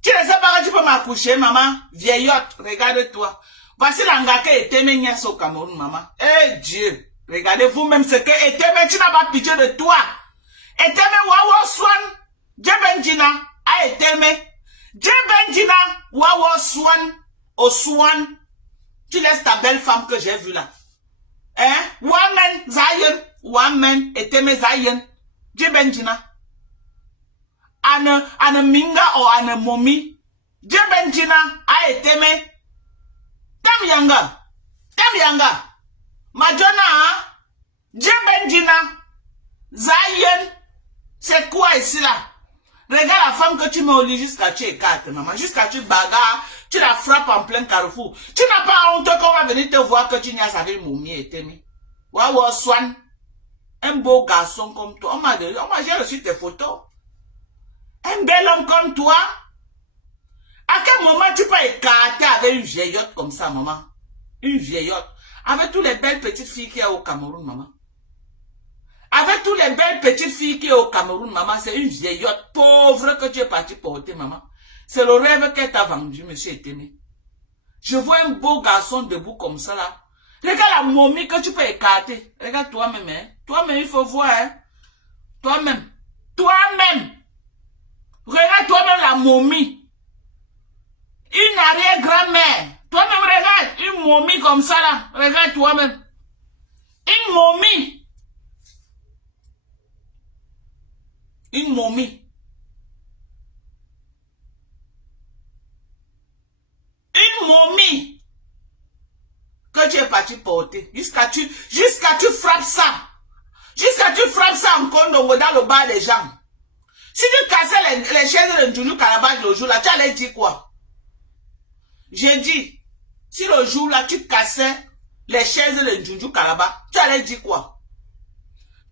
Tu ne sais pas que tu peux m'accoucher, maman? Vieillotte, regarde-toi. Voici l'angake Eteme au Cameroun, maman. Eh Dieu, regardez vous-même ce que Eteme, tu n'as pas pitié de toi. Eteme wawo swan, Djebenjina, a Eteme. Djebenjina, wawo swan, au swan. Tu laisses ta belle femme que j'ai vue là. Hein? Wamen, Zayen, Wamen, Eteme Zayen, Djebenjina. Ane minga ou ane momi. Djebenjina a Eteme. Tam yanga. Madonna, Djebenjina. Zayen. C'est quoi ici là? Regarde la femme que tu mets au lit jusqu'à tu écartes, maman. Jusqu'à tu bagarres, tu la frappes en plein carrefour. Tu n'as pas honte qu'on va venir te voir que tu n'as avec momi Eteme. Waouh, Swan. Un beau garçon comme toi. On m'a j'ai reçu tes photos. Un bel homme comme toi. À quel moment tu peux écarter avec une vieillotte comme ça, maman? Une vieillotte. Avec toutes les belles petites filles qu'il y a au Cameroun, maman. Avec toutes les belles petites filles qu'il y a au Cameroun, maman, c'est une vieillotte pauvre que tu es parti porter, maman. C'est le rêve qu'elle t'a vendu, monsieur Eteme. Je vois un beau garçon debout comme ça, là. Regarde la momie que tu peux écarter. Regarde toi-même, hein. Toi-même, il faut voir, hein. Toi-même. Toi-même. Regarde toi-même la momie. Une arrière-grand-mère. Toi-même, regarde. Une momie comme ça, là. Regarde toi-même. Une momie. Une momie. Une momie. Que tu es parti porter. Jusqu'à tu frappes ça. Jusqu'à tu frappes ça en condom dans le bar des gens. Si tu cassais les chaises de Njunu Calabash le jour là, tu allais dire quoi? J'ai dit, si le jour là, tu cassais les chaises de Njunu Calabash, tu allais dire quoi?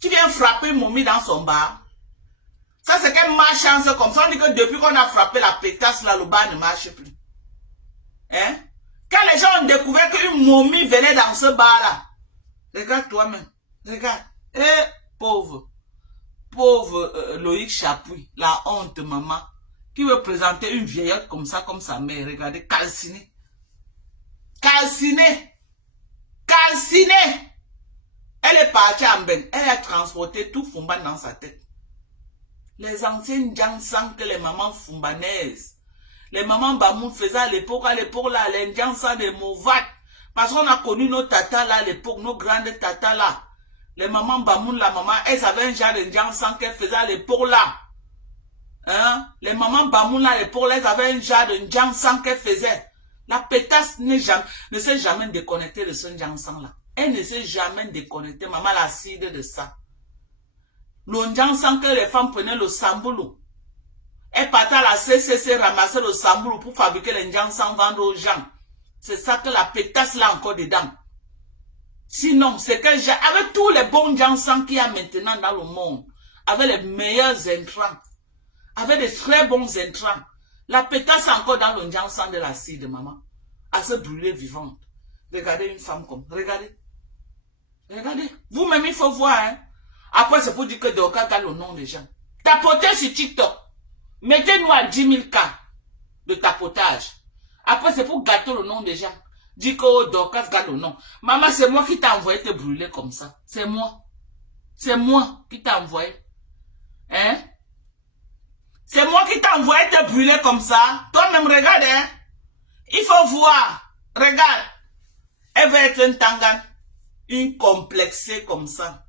Tu viens frapper une momie dans son bar. Ça, c'est qu'elle marche comme ça. On dit que depuis qu'on a frappé la pétasse là, le bar ne marche plus. Hein? Quand les gens ont découvert qu'une momie venait dans ce bar là, regarde toi-même. Regarde. Eh, pauvre Loïc Chapuis, la honte, maman, qui veut présenter une vieillotte comme ça, comme sa mère. Regardez, calcinée. Calcinée. Calcinée. Elle est partie en Ben. Elle a transporté tout Fumban dans sa tête. Les anciennes Jansan que les mamans fumbanaises, les mamans Bamoun faisaient à l'époque là, les Jansan de Movat. Parce qu'on a connu nos tatas là à l'époque, nos grandes tatas là. Les mamans Bamoun, la maman, elles avaient un genre de Jansan qu'elles faisaient à l'époque là. Hein? Les mamans Bamoun là à l'époque là, elles avaient un genre de Jansan qu'elles faisaient. La pétasse ne s'est jamais déconnectée de ce Jansan là. Elle ne s'est jamais déconnectée. Maman la cide de ça. Le Jansan que les femmes prenaient le samboulou. Elles partaient à la CCC ramasser le samboulou pour fabriquer les Jansan, vendre aux gens. C'est ça que la pétasse là encore dedans. Sinon, c'est que avec tous les bons Jansan qu'il y a maintenant dans le monde, avec les meilleurs intrants, avec des très bons intrants, la pétasse encore dans le Jansan de la cide, maman, à se brûler vivante. Regardez une femme comme, regardez. Regardez. Vous-même, il faut voir, hein. Après, c'est pour dire que Dorcas a le nom des gens. Tapotez sur TikTok. Mettez-nous à 10 000 cas de tapotage. Après, c'est pour gâter le nom des gens. Dis que Dorcas garde le nom. Maman, c'est moi qui t'ai envoyé te brûler comme ça. C'est moi. C'est moi qui t'ai envoyé. Hein? C'est moi qui t'ai envoyé te brûler comme ça. Toi-même, regarde, hein? Il faut voir. Regarde. Elle va être un tangan. Une complexée comme ça.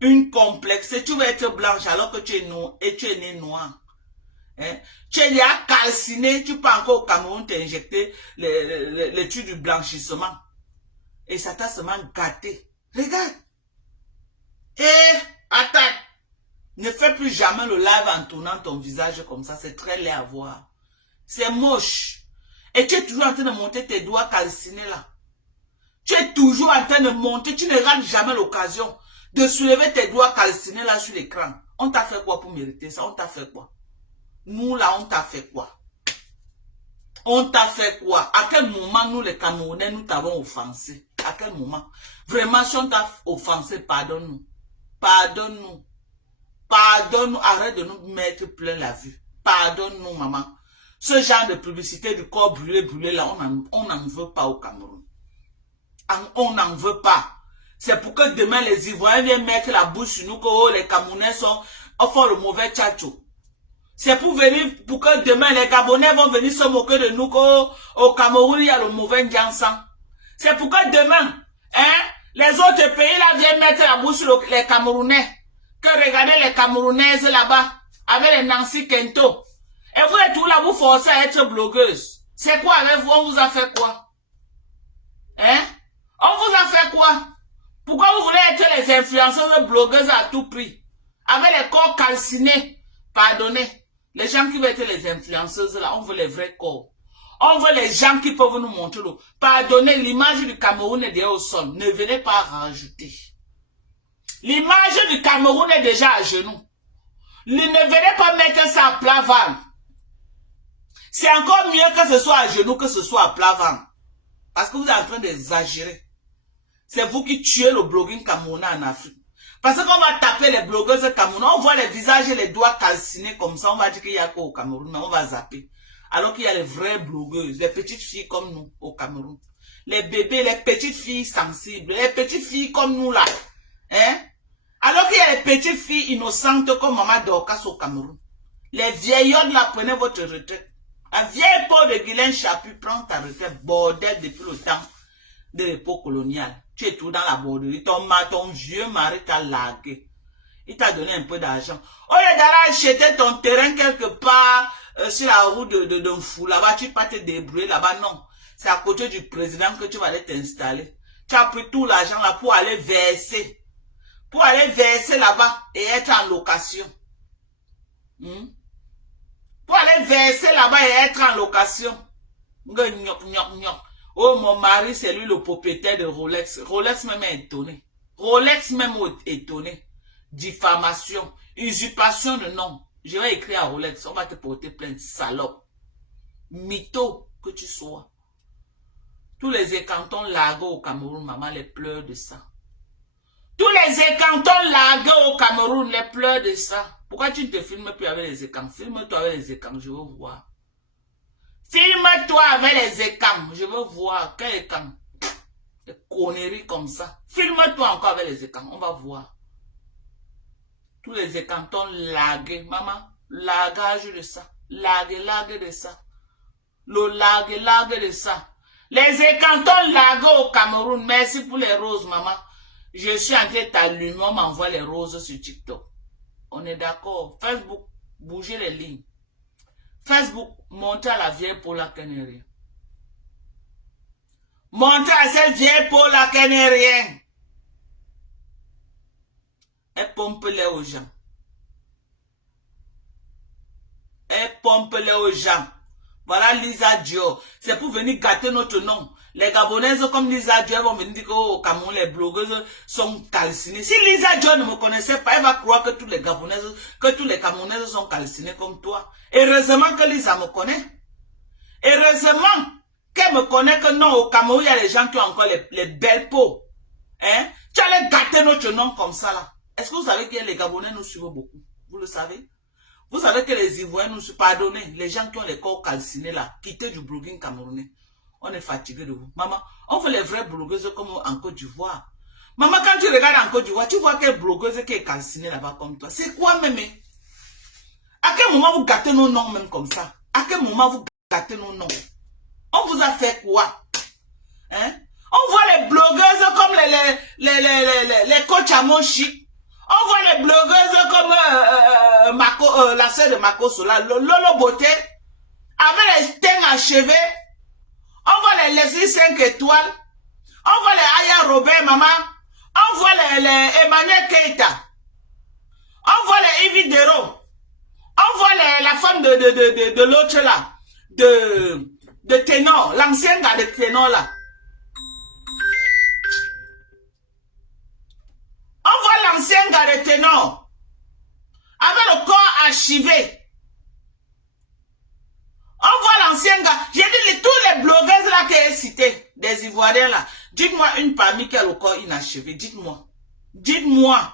Une complexée. Tu vas être blanche alors que tu es noir et tu es né noir. Hein? Tu es déjà calciné. Tu peux encore au Cameroun t'injecter le truc du blanchissement. Et ça t'a seulement gâté. Regarde. Et attaque. Ne fais plus jamais le live en tournant ton visage comme ça. C'est très laid à voir. C'est moche. Et tu es toujours en train de monter tes doigts calcinés là. Tu es toujours en train de monter. Tu ne rates jamais l'occasion de soulever tes doigts calcinés là sur l'écran. On t'a fait quoi pour mériter ça? On t'a fait quoi? Nous là, on t'a fait quoi? On t'a fait quoi? À quel moment nous les Camerounais nous t'avons offensé? À quel moment? Vraiment, si on t'a offensé, pardonne-nous. Pardonne-nous. Pardonne-nous. Arrête de nous mettre plein la vue. Pardonne-nous, maman. Ce genre de publicité du corps brûlé, brûlé là, on n'en veut pas au Cameroun. On n'en veut pas. C'est pour que demain les Ivoiriens viennent mettre la bouche sur nous que oh, les Camerounais font le mauvais tchatcho. C'est pour que demain les Gabonais vont venir se moquer de nous qu'au Cameroun il y a le mauvais Ndiansan. C'est pour que demain, hein, les autres pays là viennent mettre la bouche sur les Camerounais. Que regardez les Camerounaises là-bas, avec les Nancy Kento. Et vous êtes tous là, vous forcez à être blogueuse. C'est quoi avec vous? On vous a fait quoi? Hein? On vous a fait quoi? Pourquoi vous voulez être les influenceuses blogueuses à tout prix? Avec les corps calcinés. Pardonnez. Les gens qui veulent être les influenceuses là, on veut les vrais corps. On veut les gens qui peuvent nous montrer l'eau. Pardonnez, l'image du Cameroun est déjà au sol. Ne venez pas rajouter. L'image du Cameroun est déjà à genoux. Ne venez pas mettre ça à plat ventre. C'est encore mieux que ce soit à genoux que ce soit à plat ventre. Parce que vous êtes en train d'exagérer. C'est vous qui tuez le blogging camerounais en Afrique. Parce qu'on va taper les blogueuses camerounais, on voit les visages et les doigts calcinés comme ça, on va dire qu'il y a quoi au Cameroun, mais on va zapper. Alors qu'il y a les vraies blogueuses, les petites filles comme nous au Cameroun. Les bébés, les petites filles sensibles, les petites filles comme nous là. Hein? Alors qu'il y a les petites filles innocentes comme Maman Dorcas au Cameroun. Les vieillottes là, prenez votre retraite. La vieille peau de Guylaine Chapuis, prends ta retraite, bordel depuis le temps de l'époque coloniale. Tu es tout dans la borderie. Ton vieux mari t'a largué. Il t'a donné un peu d'argent. Au lieu d'aller acheter ton terrain quelque part sur la route d'un fou, là-bas, tu ne peux pas te débrouiller là-bas, non. C'est à côté du président que tu vas aller t'installer. Tu as pris tout l'argent là pour aller verser. Pour aller verser là-bas et être en location. Pour aller verser là-bas et être en location. Oh, mon mari, c'est lui le propriétaire de Rolex. Rolex même est étonné. Rolex même est étonné. Diffamation, usurpation de nom. Je vais écrire à Rolex, on va te porter plainte, salope. Mytho que tu sois. Tous les écantons largués au Cameroun, maman, les pleure de ça. Tous les écantons largués au Cameroun, les pleure de ça. Pourquoi tu ne te filmes plus avec les écants? Filme-toi avec les écants, je veux voir. Filme-toi avec les écans, je veux voir. Quel écan? Des conneries comme ça. Filme-toi encore avec les écans, on va voir. Tous les écantons largués, maman, largage de ça. Largué de ça. Le largué de ça. Les écantons largués au Cameroun, merci pour les roses, maman. Je suis en train de t'allumer, on m'envoie les roses sur TikTok. On est d'accord. Facebook, bougez les lignes. Facebook, montez à la vieille Paula Canérien. Montez à cette vieille Paula Canérien. Elle pompe-les aux gens. Elle pompe-les aux gens. Voilà Lisa Dior. C'est pour venir gâter notre nom. Les Gabonaises comme Lisa Dior vont venir dire qu'au Cameroun, les blogueuses sont calcinées. Si Lisa Dior ne me connaissait pas, elle va croire que tous les Camerounaises sont calcinés comme toi. Heureusement que Lisa me connaît. Heureusement qu'elle me connaît que non, au Cameroun, il y a les gens qui ont encore les belles peaux. Hein? Tu allais gâter notre nom comme ça là. Est-ce que vous savez que les Gabonais nous suivent beaucoup? Vous le savez? Vous savez que les Ivoiriens nous suivent. Pardonnez, les gens qui ont les corps calcinés là, quittez du blogging camerounais. On est fatigué de vous. Maman, on veut les vraies blogueuses comme en Côte d'Ivoire. Maman, quand tu regardes en Côte d'Ivoire, tu vois quelle blogueuse qui est calcinée là-bas comme toi. C'est quoi même? À quel moment vous gâtez nos noms même comme ça? À quel moment vous gâtez nos noms? On vous a fait quoi? Hein? On voit les blogueuses comme les coachs à mon chic. On voit les blogueuses comme la sœur de Mako Sola, Lolo Beauté, avec les teints achevés. On voit les Leslie 5 étoiles. On voit les Aya Robert, maman. On voit les Emmanuel Keita. On voit les Yves Dero. On voit la femme de l'autre là. De Ténor. L'ancien gars de Ténor là. On voit l'ancien gars de Ténor. Avec le corps archivé. On voit l'ancien gars. J'ai dit tous les blogueuses là qui est cité. Des Ivoiriens là. Dites-moi une parmi qui a le corps inachevé. Dites-moi. Dites-moi.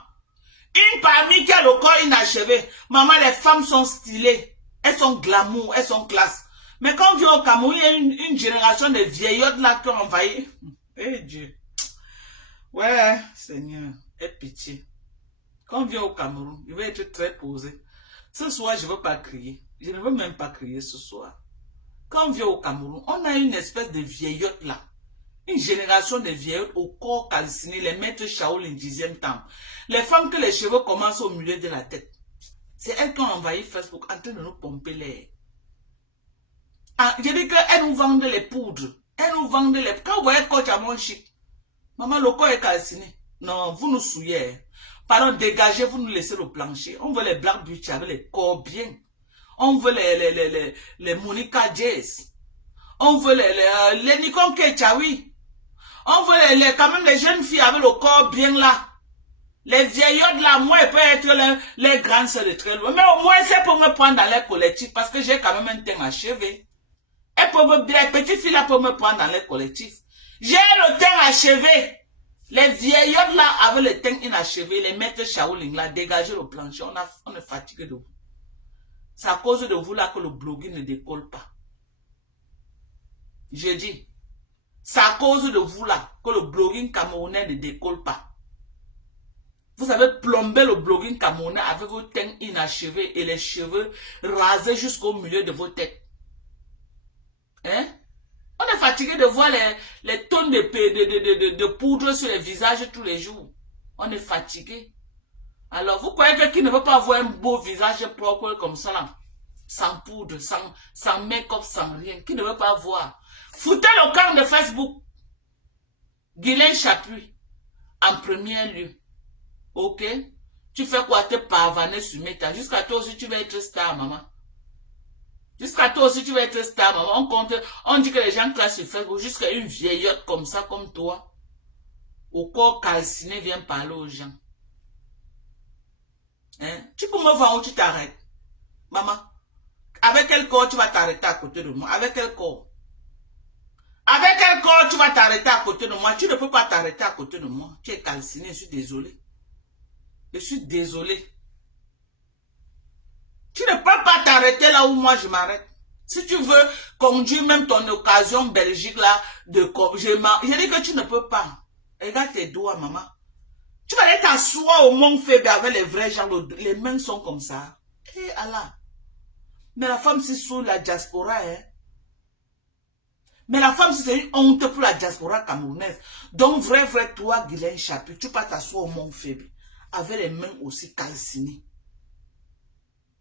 Une parmi qui a le corps inachevé. Maman, les femmes sont stylées. Elles sont glamour. Elles sont classe. Mais quand on vient au Cameroun, il y a une génération de vieillottes là qui ont envahi. Eh Dieu. Ouais, Seigneur. Aie pitié. Quand on vient au Cameroun, il va être très posé. Ce soir, je ne veux pas crier. Je ne veux même pas crier ce soir. Quand on vient au Cameroun, on a une espèce de vieillotte là. Une génération de vieillottes au corps calciné, les maîtres Shaolin 10e temps. Les femmes que les cheveux commencent au milieu de la tête. C'est elles qui ont envahi Facebook en train de nous pomper l'air. Ah, je dis qu'elles nous vendent les poudres. Elles nous vendent les... Quand vous voyez coach à mon chic, maman, le corps est calciné. Non, vous nous souillez. Pardon, dégagez, vous nous laissez le plancher. On veut les Black Beauty avec les corps bien. On veut les Monica Jace. On veut les Nikon Kechawi. On veut quand même les jeunes filles avec le corps bien là. Les vieillottes là, moi, elles peuvent être les grandes sœurs de très loin. Mais au moins, c'est pour me prendre dans les collectifs parce que j'ai quand même un teint achevé. Elles peuvent, les petites filles là peuvent me prendre dans les collectifs. J'ai le teint achevé. Les vieillottes là, avec le teint inachevé, les maîtres Shaolin là, dégagez le plancher. On est fatigué de vous. C'est à cause de vous là que le blogging ne décolle pas. Je dis. C'est à cause de vous là que le blogging camerounais ne décolle pas. Vous avez plombé le blogging camerounais avec vos teints inachevés et les cheveux rasés jusqu'au milieu de vos têtes. Hein? On est fatigué de voir les tonnes de poudre sur les visages tous les jours. On est fatigué. Alors, vous croyez que qui ne veut pas avoir un beau visage propre comme ça là? Sans poudre, sans make-up, sans rien. Qui ne veut pas voir? Foutez le camp de Facebook. Guylaine Chapuis. En premier lieu. Ok? Tu fais quoi? Te pavaner sur Meta. Jusqu'à toi aussi, tu vas être star, maman. Jusqu'à toi aussi, tu vas être star, maman. On dit que les gens classent sur Facebook. Jusqu'à une vieillotte comme ça, comme toi. Au corps calciné, vient parler aux gens. Hein? Tu peux me voir où tu t'arrêtes? Maman. Avec quel corps tu vas t'arrêter à côté de moi? Avec quel corps? Avec quel corps tu vas t'arrêter à côté de moi? Tu ne peux pas t'arrêter à côté de moi. Tu es calciné, je suis désolé. Je suis désolé. Tu ne peux pas t'arrêter là où moi je m'arrête. Si tu veux conduire même ton occasion Belgique là, je dis que tu ne peux pas. Regarde tes doigts, maman. Tu vas aller t'asseoir au Mont Fébé avec les vrais gens, les mains sont comme ça. Eh Allah. Mais la femme, c'est sous la diaspora, hein. Mais la femme, c'est une honte pour la diaspora camerounaise. Donc, vrai, toi, Guylaine Chapuis, tu peux t'asseoir au Mont Fébé avec les mains aussi calcinées.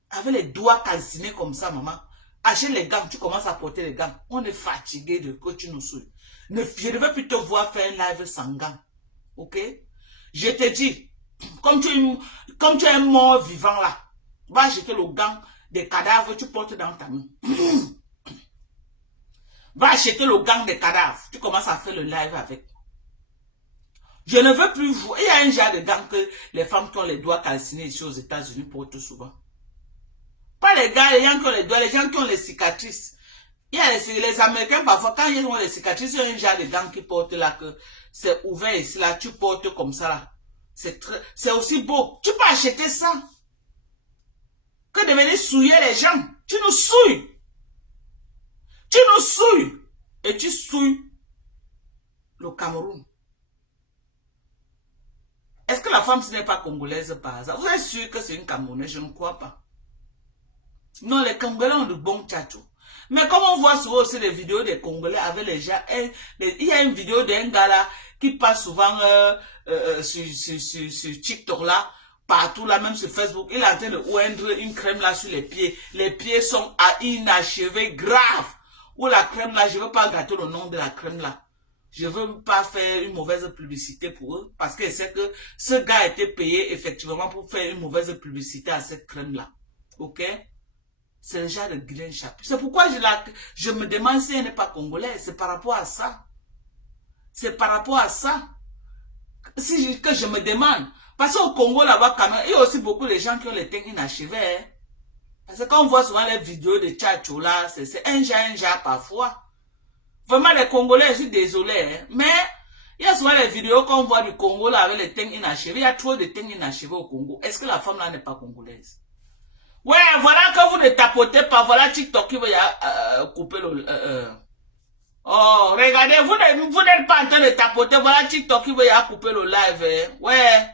Avec les doigts calcinés comme ça, maman. Achète les gants, tu commences à porter les gants. On est fatigué de que tu nous souilles. Je ne veux plus te voir faire un live sans gants. Ok? Je te dis, comme tu es un mort vivant là, va acheter le gant des cadavres, tu portes dans ta main. Va acheter le gant des cadavres, tu commences à faire le live avec. Je ne veux plus vous. Il y a un genre de gants que les femmes qui ont les doigts calcinés ici aux États-Unis portent souvent. Pas les gars, les gens qui ont les doigts, les gens qui ont les cicatrices. Il y a les Américains, parfois, quand ils ont les cicatrices, il y a un genre de gants qui portent là, que c'est ouvert ici, là, tu portes comme ça, là. C'est aussi beau. Tu peux acheter ça. Que de venir souiller les gens. Tu nous souilles. Tu nous souilles. Et tu souilles le Cameroun. Est-ce que la femme, ce n'est pas congolaise par hasard? Vous êtes sûr que c'est une Camerounaise? Je ne crois pas. Non, les Congolais ont de bons tchatchos. Mais comme on voit souvent aussi les vidéos des Congolais avec les gens, il y a une vidéo d'un gars là qui passe souvent sur TikTok là, partout là, même sur Facebook. Il est en train de oindre une crème là sur les pieds. Les pieds sont inachevés grave. Ou la crème là, je ne veux pas gâter le nom de la crème là. Je ne veux pas faire une mauvaise publicité pour eux. Parce que c'est que ce gars a été payé effectivement pour faire une mauvaise publicité à cette crème là. Ok? C'est le genre de Guylaine Chapuis. C'est pourquoi je me demande si elle n'est pas congolaise. C'est par rapport à ça. C'est par rapport à ça que je me demande. Parce qu'au Congo, là-bas, quand même, il y a aussi beaucoup de gens qui ont les teintes inachevés. Hein. Parce que quand on voit souvent les vidéos de tchatcho, là, c'est un genre parfois. Vraiment, les Congolais, je suis désolé. Hein. Mais il y a souvent les vidéos qu'on voit du Congo, là, avec les teintes inachevées. Il y a trop de teintes inachevées au Congo. Est-ce que la femme, là, n'est pas congolaise? Ouais, voilà que vous ne tapotez pas. Voilà TikTok qui va couper le... Oh, regardez, vous n'êtes pas en train de tapoter. Voilà TikTok qui va couper le live. Hein. Ouais.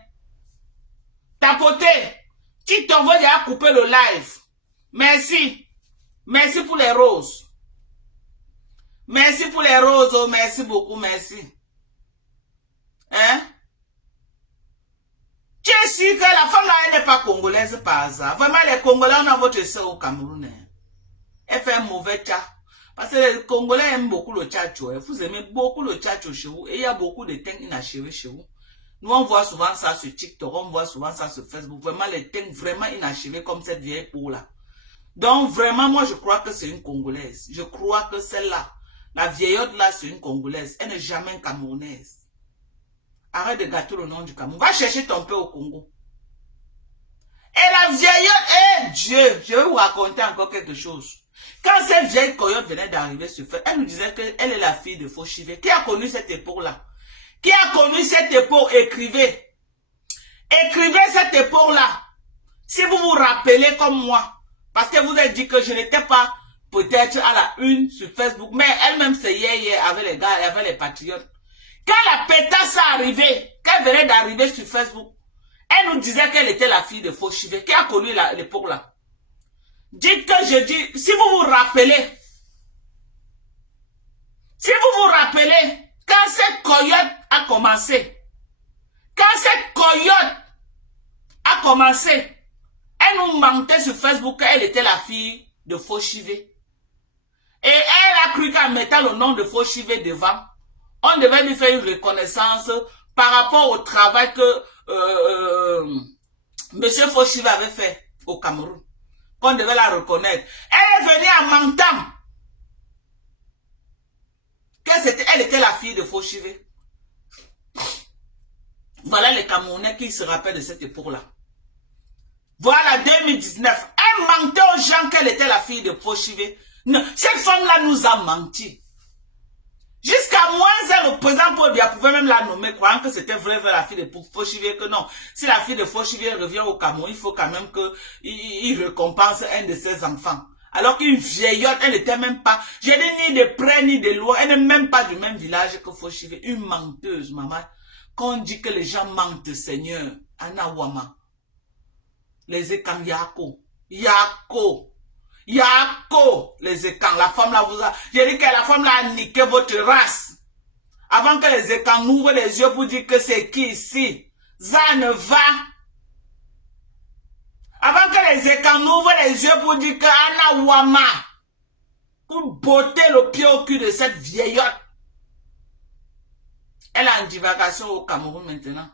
Tapotez. TikTok va couper le live. Merci. Merci pour les roses. Merci pour les roses. Oh, merci beaucoup, merci. Hein? Tu es sûr que la femme là, elle n'est pas congolaise par hasard. Vraiment, les Congolais, on a votre soeur au Cameroun. Hein. Elle fait un mauvais chat. Parce que les Congolais aiment beaucoup le tchatcho. Hein. Vous aimez beaucoup le tchatcho chez vous. Et il y a beaucoup de teintes inachevées chez vous. Nous, on voit souvent ça sur TikTok. On voit souvent ça sur Facebook. Vraiment, les teintes vraiment inachevées comme cette vieille peau-là. Donc, vraiment, moi, je crois que c'est une Congolaise. Je crois que celle-là, la vieillotte là, c'est une Congolaise. Elle n'est jamais camerounaise. Arrête de gâter le nom du Cameroun. Va chercher ton père au Congo. Et la vieillotte, Dieu, je vais vous raconter encore quelque chose. Quand cette vieille coyote venait d'arriver sur Facebook, elle nous disait qu'elle est la fille de Fauchivé. Qui a connu cette époque-là? Qui a connu cette époque? Écrivez. Écrivez cette époque-là. Si vous vous rappelez comme moi. Parce que vous avez dit que je n'étais pas peut-être à la une sur Facebook. Mais elle-même, c'est hier avec les gars, avec les patriotes. Quand la pétasse est arrivée, qu'elle venait d'arriver sur Facebook, elle nous disait qu'elle était la fille de Fauchivé. Qui a connu l'époque-là? Dites que je dis, si vous vous rappelez, quand cette coyote a commencé, elle nous mentait sur Facebook qu'elle était la fille de Fauchivé. Et elle a cru qu'en mettant le nom de Fauchivé devant, on devait lui faire une reconnaissance par rapport au travail que Monsieur Fauchivé avait fait au Cameroun. Qu'on devait la reconnaître. Elle est venue en mentant qu'elle était la fille de Fauchivé. Voilà les Camerounais qui se rappellent de cette époque-là. Voilà 2019. Elle mentait aux gens qu'elle était la fille de Fauchivé. Non, cette femme-là nous a menti. Jusqu'à moins le président Paul Biya pouvait même la nommer, croyant que c'était vrai la fille de Fauchivé, que non. Si la fille de Fauchivé revient au Cameroun, il faut quand même qu'il récompense un de ses enfants. Alors qu'une vieillotte, elle n'était même pas, je dis ni de près ni de loin, elle n'est même pas du même village que Fauchivé. Une menteuse, maman. Quand on dit que les gens mentent, Seigneur, Anawama. Les écans Yako, les écans, la femme là vous a... J'ai dit que la femme là a niqué votre race. Avant que les écans n'ouvrent les yeux pour dire que c'est qui ici. Ça ne va. Avant que les écans n'ouvrent les yeux pour dire que Anna Wama. Pour botter le pied au cul de cette vieillotte. Elle a une divagation au Cameroun maintenant.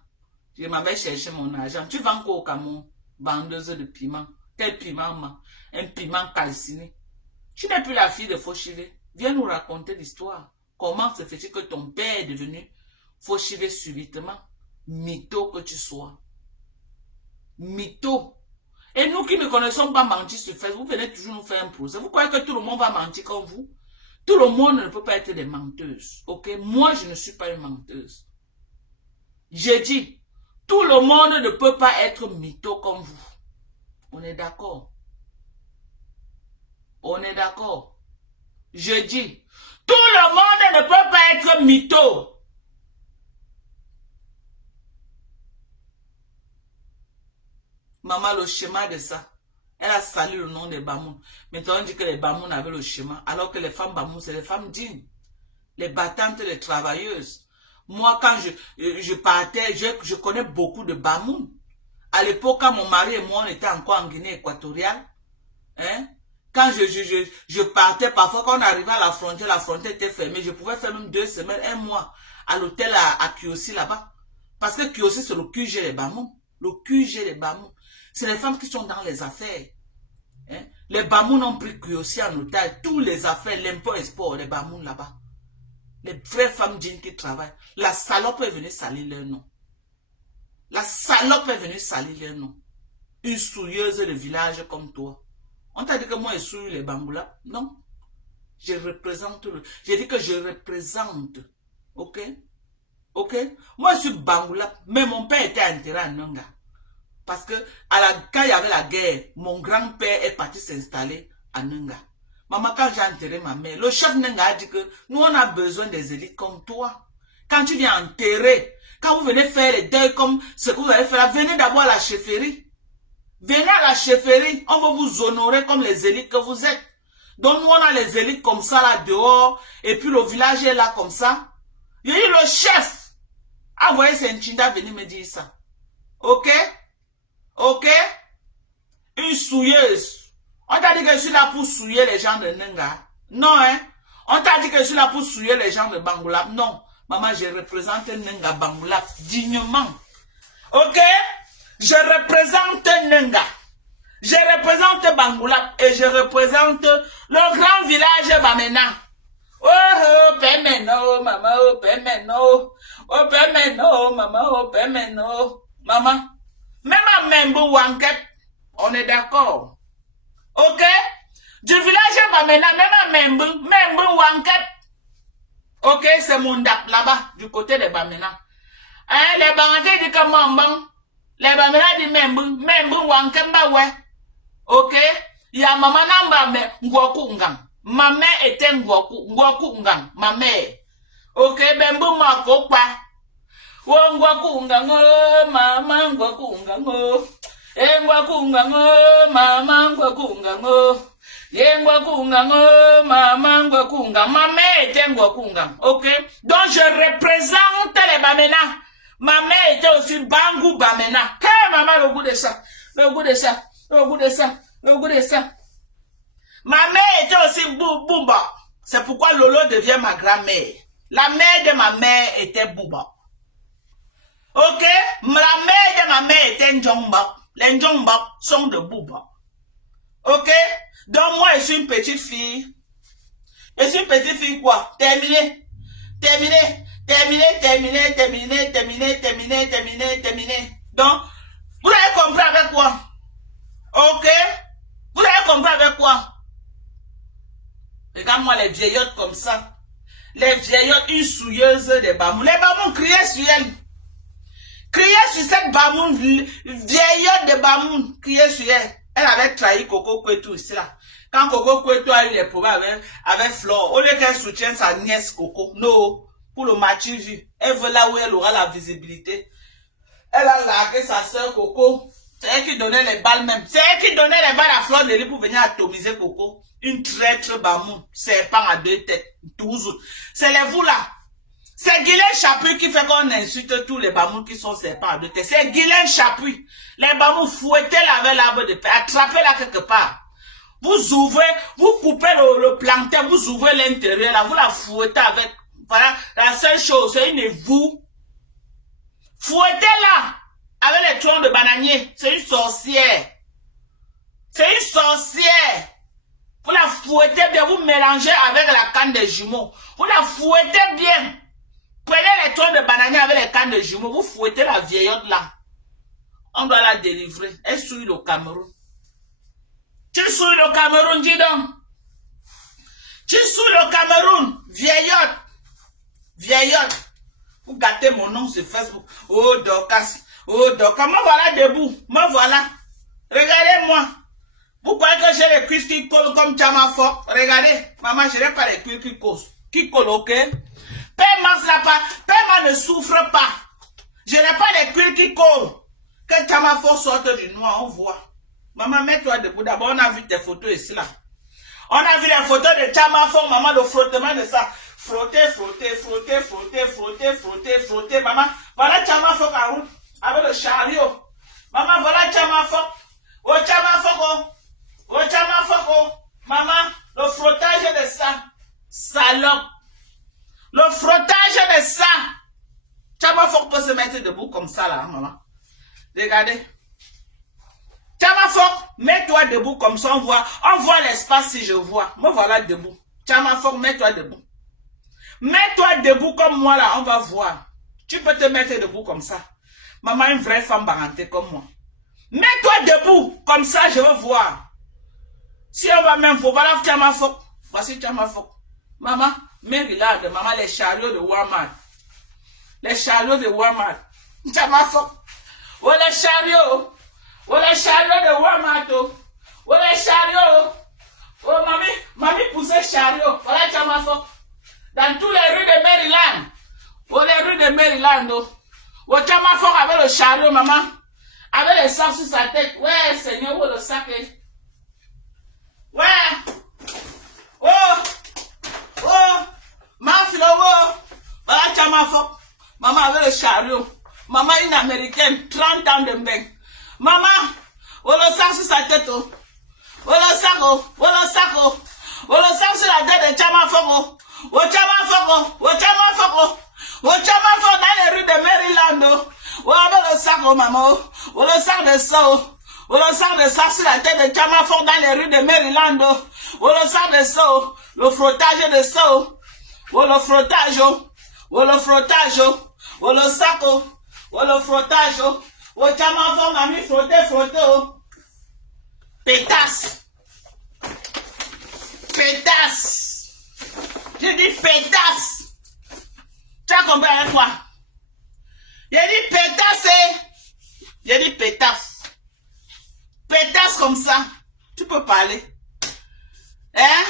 Je m'avais cherché mon argent. Tu vends quoi au Cameroun? Vendeuse de piment. Quel piment, ma? Un piment calciné. Tu n'es plus la fille de Fauchivé. Viens nous raconter l'histoire. Comment se fait-il que ton père est devenu Fauchivé subitement? Mytho que tu sois. Mytho. Et nous qui ne connaissons pas mentir sur Facebook, vous venez toujours nous faire un procès. Vous croyez que tout le monde va mentir comme vous? Tout le monde ne peut pas être des menteuses. Ok? Moi, je ne suis pas une menteuse. J'ai dit, tout le monde ne peut pas être mytho comme vous. On est d'accord. On est d'accord. Je dis, tout le monde ne peut pas être mytho. Maman, le schéma de ça. Elle a sali le nom des Bamoun. Maintenant, on dit que les Bamoun avaient le schéma. Alors que les femmes Bamoun, c'est les femmes dignes. Les battantes, les travailleuses. Moi, quand je partais, je connais beaucoup de Bamoun. À l'époque, quand mon mari et moi, on était encore en Guinée équatoriale, hein, quand je partais, parfois, quand on arrivait à la frontière était fermée. Je pouvais faire même 2 semaines, 1 mois à l'hôtel à Kiosi là-bas. Parce que Kiosi, c'est le QG des Bamoun. Le QG des Bamoun. C'est les femmes qui sont dans les affaires. Hein? Les Bamoun ont pris Kiosi en otage. Tous les affaires, l'import-export, les Bamoun là-bas. Les vraies femmes dignes qui travaillent. La salope est venue salir leur nom. La salope est venue salir leur nom. Une souilleuse de village comme toi. On t'a dit que moi je souille les Bangoula? Non. Je représente le... J'ai dit que je représente. Ok? Ok? Moi je suis Bangoula. Mais mon père était enterré à Nanga. Parce que quand il y avait la guerre, mon grand-père est parti s'installer à Nanga. Maman, quand j'ai enterré ma mère, le chef Nanga a dit que nous on a besoin des élites comme toi. Quand tu viens enterrer, quand vous venez faire les deuils comme ce que vous allez faire, venez d'abord à la chefferie. Venez à la chefferie, on va vous honorer comme les élites que vous êtes. Donc nous on a les élites comme ça là dehors, et puis le village est là comme ça. Il y a eu le chef a envoyé Senchinda venir me dire ça. Ok? Ok? Une souilleuse. On t'a dit que je suis là pour souiller les gens de Nenga. Non, hein? On t'a dit que je suis là pour souiller les gens de Bangoulap. Non. Maman, je représente Nenga Bangoulap dignement. Ok? Je représente Nenga. Je représente Bangoulap et je représente le grand village Bamena. Oh, Pemeno, maman, oh, Pemeno. Oh, Pemeno, maman, oh, Pemeno. Maman, même à Membo Wanket, on est d'accord. Ok? Du village Bamena, même à Membo Wanket. Ok, c'est mon dap là-bas, du côté de Bamena. Hein, les Bangais disent que Mambang. Les Bamena disent Membo Wanket, bah ouais. Ok? Il y a maman namba mais Ngwaku Ngang. Ma mère était Ngwaku Ngang. Ma mère. Ok, Bembo Mako pa. Ngwaku Ngang, maman Ngwaku Ngang. Ngwaku Ngang, maman Ngwaku Ngang. Ngwaku Ngang, maman Ngwaku Ngang. Ma mère était Ngwaku Ngang. Ok? Donc je représente les Bamena. Ma mère était aussi Bangou Bamena. Hey maman, le goût de ça. Le goût de ça. Le goût de ça. Le goût de ça. Ma mère était aussi Bouba. C'est pourquoi Lolo devient ma grand-mère. La mère de ma mère était Bouba. Ok? La mère de ma mère était Ndjomba. Les Ndjomba sont de Bouba. Ok? Donc moi, je suis une petite fille. Je suis une petite fille quoi? Terminé. Terminé. Terminé, terminé, terminé, terminé, terminé, terminé, terminé. Donc, vous avez compris avec quoi? Ok? Vous avez compris avec quoi? Regarde-moi les vieillottes comme ça. Les vieillottes, une souilleuse des Bamoun. Les Bamoun criaient sur elle. Criaient sur cette Bamoun, vieillotte de Bamoun, criaient sur elle. Elle avait trahi Coco Kwetou ici là. Quand Coco Kwetou a eu les problèmes avec Flore, au lieu qu'elle soutienne sa nièce Coco, non, pour le match vu, elle veut là où elle aura la visibilité. Elle a largué sa soeur Coco. C'est elle qui donnait les balles même. C'est elle qui donnait les balles à Flore de l'île pour venir atomiser Coco. Une traître Bamoun, serpent à 2 têtes, toujours. C'est les vous là. C'est Guylaine Chapuis qui fait qu'on insulte tous les Bamoun qui sont serpents à 2 têtes. C'est Guylaine Chapuis. Les Bamoun, fouettez-la avec l'arbre de paix, attrapez-la quelque part. Vous ouvrez, vous coupez le plantain, vous ouvrez l'intérieur là, vous la fouettez avec, voilà, la seule chose, c'est une vous. Fouettez-la avec les troncs de bananier. C'est une sorcière. C'est une sorcière. Vous la fouettez bien, vous mélangez avec la canne des jumeaux. Vous la fouettez bien. Prenez les troncs de bananier avec les cannes de jumeaux. Vous fouettez la vieillotte là. On doit la délivrer. Elle souille le Cameroun. Tu souilles le Cameroun, dis donc. Tu souilles le Cameroun. Vieillotte. Vieillotte. Vous gâtez mon nom sur Facebook. Oh, Dorcas. Oh, Dorcas. Me voilà debout. Me voilà. Regardez-moi. Vous croyez que j'ai les cuisses qui collent comme Chamafort? Regardez, maman, je n'ai pas les cuisses qui collent, ok? Paiement ne souffre pas. Je n'ai pas les cuisses qui collent. Que Chamafort sorte du noir, on voit. Maman, mets-toi debout. D'abord, on a vu tes photos ici, là. On a vu les photos de Chamafok, maman, le frottement de ça. Frotter, frotter, frotter, frotter, frotter, frotter, frotter. Maman, voilà Chamafok en route avec le chariot. Maman, voilà Chamafok. Oh, Chamafok, oh. Oh, Chamafok, oh. Maman, le frottage de ça. Salope. Le frottage de ça. Chamafok peut se mettre debout comme ça, là, maman. Regardez. Chamafok, mets-toi debout comme ça, on voit l'espace si je vois. Me voilà debout. Chamafok, mets-toi debout. Mets-toi debout comme moi là, on va voir. Tu peux te mettre debout comme ça. Maman, une vraie femme barantée comme moi. Mets-toi debout, comme ça je veux voir. Si on va même voir, voilà Chamafok. Voici Chamafok. Maman, Maryland, maman, les chariots de Walmart. Les chariots de Walmart. Chamafok. Oh les chariots. Oh les chariots de Walmart. Oh les chariots. Oh mamie poussait chariot. Voilà Chamafok. Dans tous les rues de Maryland. Oh les rues de Maryland. Oh Chamafok avec le chariot, maman. Avec le sac sur sa tête. Ouais, Seigneur, où le sac est. Ouais. Oh. Oh. Mafilo, oh. Voilà Chamafok. Maman avec le chariot. Maman une américaine, 30 ans de bain. Maman, oh le sac sur sa tête, oh. Oh le sac, oh. Oh le sac, oh. Oh le sac sur la tête de Chamafok, oh. Oh Chamafok, oh. Oh Chamafok, oh. Oh Chamafok dans les rues de Maryland, oh. Oh avec le sac, oh maman, oh. Oh le sac de ça, oh. Oh le sac de ça sur la tête de Chamafok dans les rues de Maryland, oh. Oh le sac de ça, oh. Le frottage de ça, oh. Oh le frottage, oh. Oh le frottage, oh. Oh le sac, oh. Oh le frottage, oh. Oh Chamafok, mamie, frotter, frotter, oh. Pétasse. Pétasse. J'ai dit pétasse. Tu as compris avec quoi? J'ai dit pétasse. J'ai dit pétasse. Pétasse comme ça. Tu peux parler. Hein?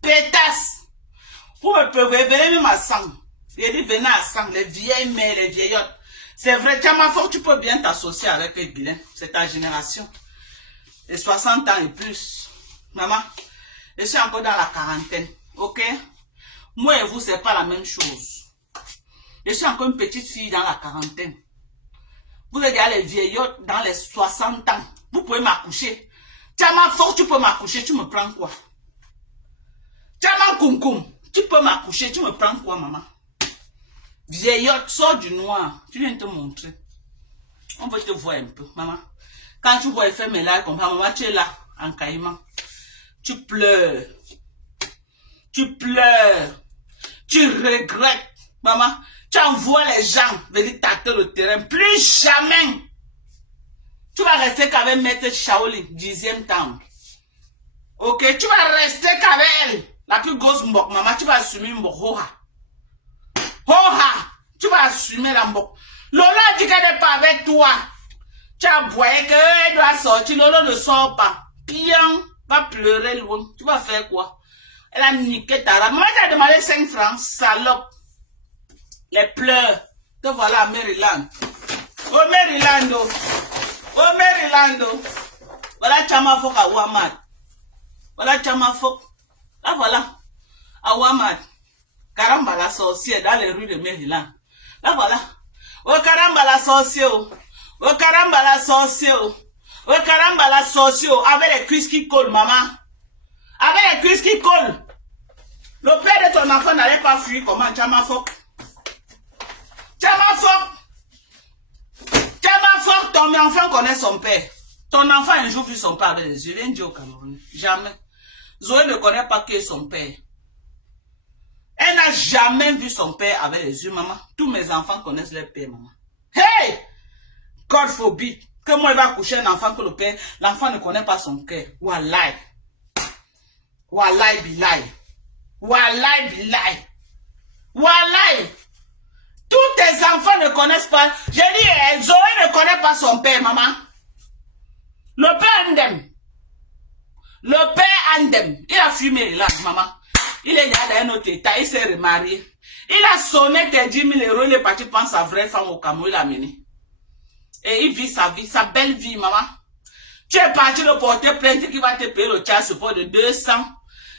Pétasse. Vous me pouvez venir même à sang. J'ai dit venez à sang. Les vieilles mères, les vieillottes. C'est vrai, Chamafok, tu peux bien t'associer avec les Guilains. C'est ta génération. Et 60 ans et plus. Maman, je suis encore dans la quarantaine. Ok? Moi et vous, c'est pas la même chose. Je suis encore une petite fille dans la quarantaine. Vous êtes déjà les vieillottes dans les 60 ans. Vous pouvez m'accoucher. Chamafok, tu peux m'accoucher, tu me prends quoi? Chamakoum, tu peux m'accoucher, tu me prends quoi, maman? Vieillotte, sors du noir. Tu viens te montrer. On veut te voir un peu, maman. Quand tu vois les femmes là, comme ça, maman, tu es là, en caïman. Tu pleures. Tu pleures. Tu regrettes. Maman, tu envoies les gens venir tâter le terrain. Plus jamais. Tu vas rester qu'avec Maître Shaolin, 10e temps. Ok, tu vas rester qu'avec elle. La plus grosse mbok, maman, tu vas assumer mbok. Hoha. Hoha. Tu vas assumer la mbok. Lola dit qu'elle n'est pas avec toi. Tu as voyé qu'elle doit sortir. Lola ne sort pas. Pian, va pleurer loin. Tu vas faire quoi? Elle a niqué ta rame. Moi, tu as demandé 5 francs, salope. Les pleurs. Te voilà à Maryland. Oh, Maryland. Oh, Maryland. Voilà Chamafok à Walmart. Voilà Chamafok. Là, voilà. À Walmart. Caramba la sorcière dans les rues de Maryland. Là, voilà. Oh, caramba la sorcière. Oh, caramba la sorcière. Oh, caramba la sorcière. Avec les cuisses qui collent, maman. Avec les cuisses qui collent. Le père de ton enfant n'allait pas fuir comment? Chamafok. Chamafok. Chamafok, ton enfant connaît son père. Ton enfant un jour vu son père avec les yeux. Viens dire au Cameroun. Jamais. Zoé ne connaît pas qui est son père. Elle n'a jamais vu son père avec les yeux, maman. Tous mes enfants connaissent leur père, maman. Hey! God forbid. Que moi, il va coucher un enfant que le père, l'enfant ne connaît pas son cœur. Wallahi. Wallahi billahi. Wallahi billahi. Wallahi. Tous tes enfants ne connaissent pas. J'ai dit, Zoé ne connaît pas son père, maman. Le père Andem. Le père Andem. Il a fumé là, maman. Il est là dans un autre état. Il s'est remarié. Il a sonné tes 10 000 euros. Il est parti prendre sa vraie femme au Cameroun. Il l'a amené. Et il vit sa vie, sa belle vie, maman. Tu es parti le porter plainte qui va te payer le child support de 200